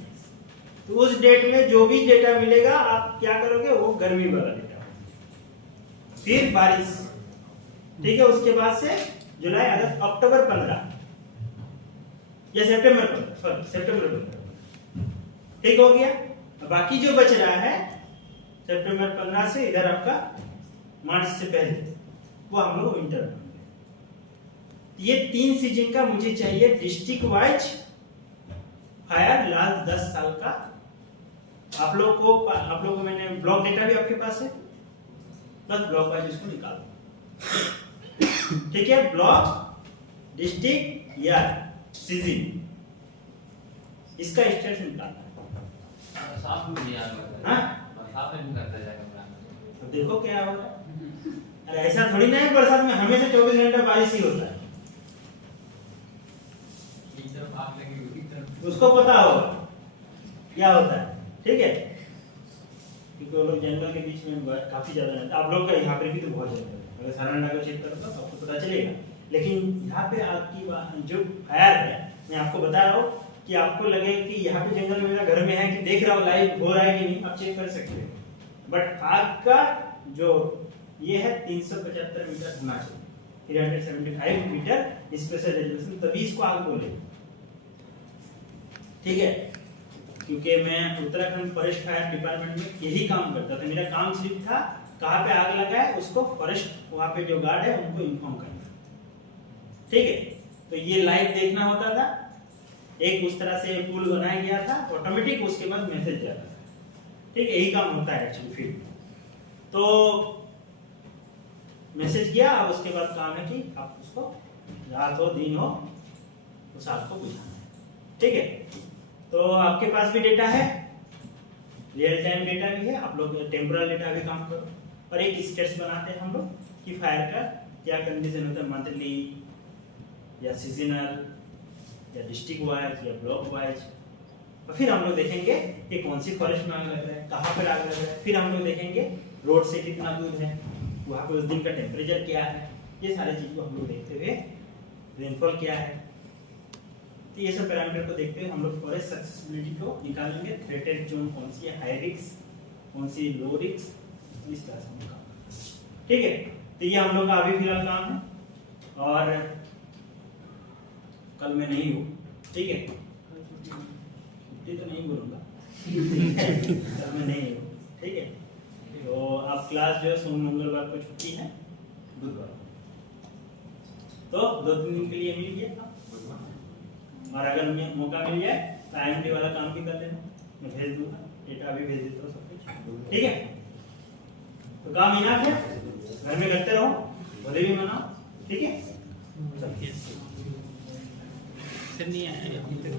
तो उस डेट में जो भी डेटा मिलेगा आप क्या करोगे, वो गर्मी वाला डेटा। फिर बारिश, ठीक है, उसके बाद से जुलाई, अगस्त, अक्टूबर 15 या सितंबर 15, सॉरी सितंबर 15। ठीक हो गया। बाकी जो बच रहा है सितंबर 15 से इधर आपका मार्च से पहले, वो हम लोग विंटर। ये 3 सीजन का मुझे चाहिए डिस्ट्रिक्ट वाइज फायर लास्ट 10 साल का। आप लोग को मैंने ब्लॉक डेटा भी आपके पास है, बस ब्लॉक वाइज इसको निकालो। ठीक है, ब्लॉक, डिस्ट्रिक्ट या सीजन, इसका स्टेटस निकालना है। साफ में भी आ गया। हाँ, साफ में भी करता जाएगा। तो देखो क्या होगा। अरे ऐसा थोड़ी ना है बरसात में हमेशा 24 घंटा बारिश ही होता है। उसको पता होगा क्या होता है। ठीक है, क्योंकि वो लोग जंगल के बीच में काफी ज्यादा रहते हैं। आप लोग का यहाँ पे भी तो बहुत जंगल है, अगर सारंडा को चेक करो तो आपको पता चलेगा। लेकिन यहाँ पे आपकी जो फायर है, मैं आपको बता रहा हूँ कि आपको लगे कि यहाँ पे जंगल में मेरा घर में है, कि देख रहा हूँ लाइव हो रहा है कि नहीं, आप चेक कर सकते हो। बट आग का जो ये है 375 मीटर होना चाहिए, 375 मीटर स्पेशल रेजोल्यूशन, तभी इसको आग बोले। ठीक है, क्योंकि मैं उत्तराखंड फॉरेस्ट फायर डिपार्टमेंट में यही काम करता था। मेरा काम सिर्फ था कहाँ पे आग लगा है उसको फॉरेस्ट वहाँ पे जो गार्ड है उनको इन्फॉर्म करना। ठीक है, तो ये लाइव देखना होता था। एक उस तरह से पुल बनाया गया था, ऑटोमेटिक उसके बाद मैसेज जाता था। ठीक है, यही काम होता है एक्चुअली फील्ड में। तो मैसेज गया, अब उसके बाद काम है कि आप उसको रात हो दिन हो उस आग को बुझाना है। ठीक है, तो आपके पास भी डेटा है, रियल टाइम डेटा भी है, आप लोग टेम्पोरल डेटा भी काम करो। और एक स्केच बनाते हैं हम लोग कि फायर का क्या कंडीशन होता है, मंथली या सीजनल या डिस्ट्रिक्ट वाइज या ब्लॉक वाइज। और फिर हम लोग देखेंगे कि कौन सी फॉरेस्ट में आग लग रहा है, कहाँ पर आग लग रहा है। फिर हम लोग देखेंगे रोड से कितना दूर है, वहाँ पे उस दिन का टेम्परेचर क्या है, ये सारी चीज़ को हम लोग देखते हुए, रेनफॉल क्या है, तो ये सब पैरामीटर को देखते हुए हम लोग फॉरेस्ट सक्सेसिबिलिटी को निकालेंगे। थ्रेटेड जोन कौन सी है, हाई रिस्क कौन सी, लो रिस्क, इस तरह से हम लोग काम। ठीक है, तो ये हम लोग का अभी फिलहाल काम है, और कल मैं नहीं हूँ। ठीक है, छुट्टी तो नहीं बोलूँगा, कल मैं नहीं हूँ। ठीक है, तो आप क्लास जो है सोम मंगलवार को छुट्टी है, बुधवार तो 2-3 दिन के लिए मिल गया। और अगर मैं मौका मिल जाए तो IMD वाला काम भी कर लेना, मैं भेज दूंगा, डेटा भी भेज देता हूँ सब कुछ। ठीक है, तो काम इनाफ है, घर में करते रहो, होली भी मनाओ। ठीक है, सर नहीं आया अभी तक।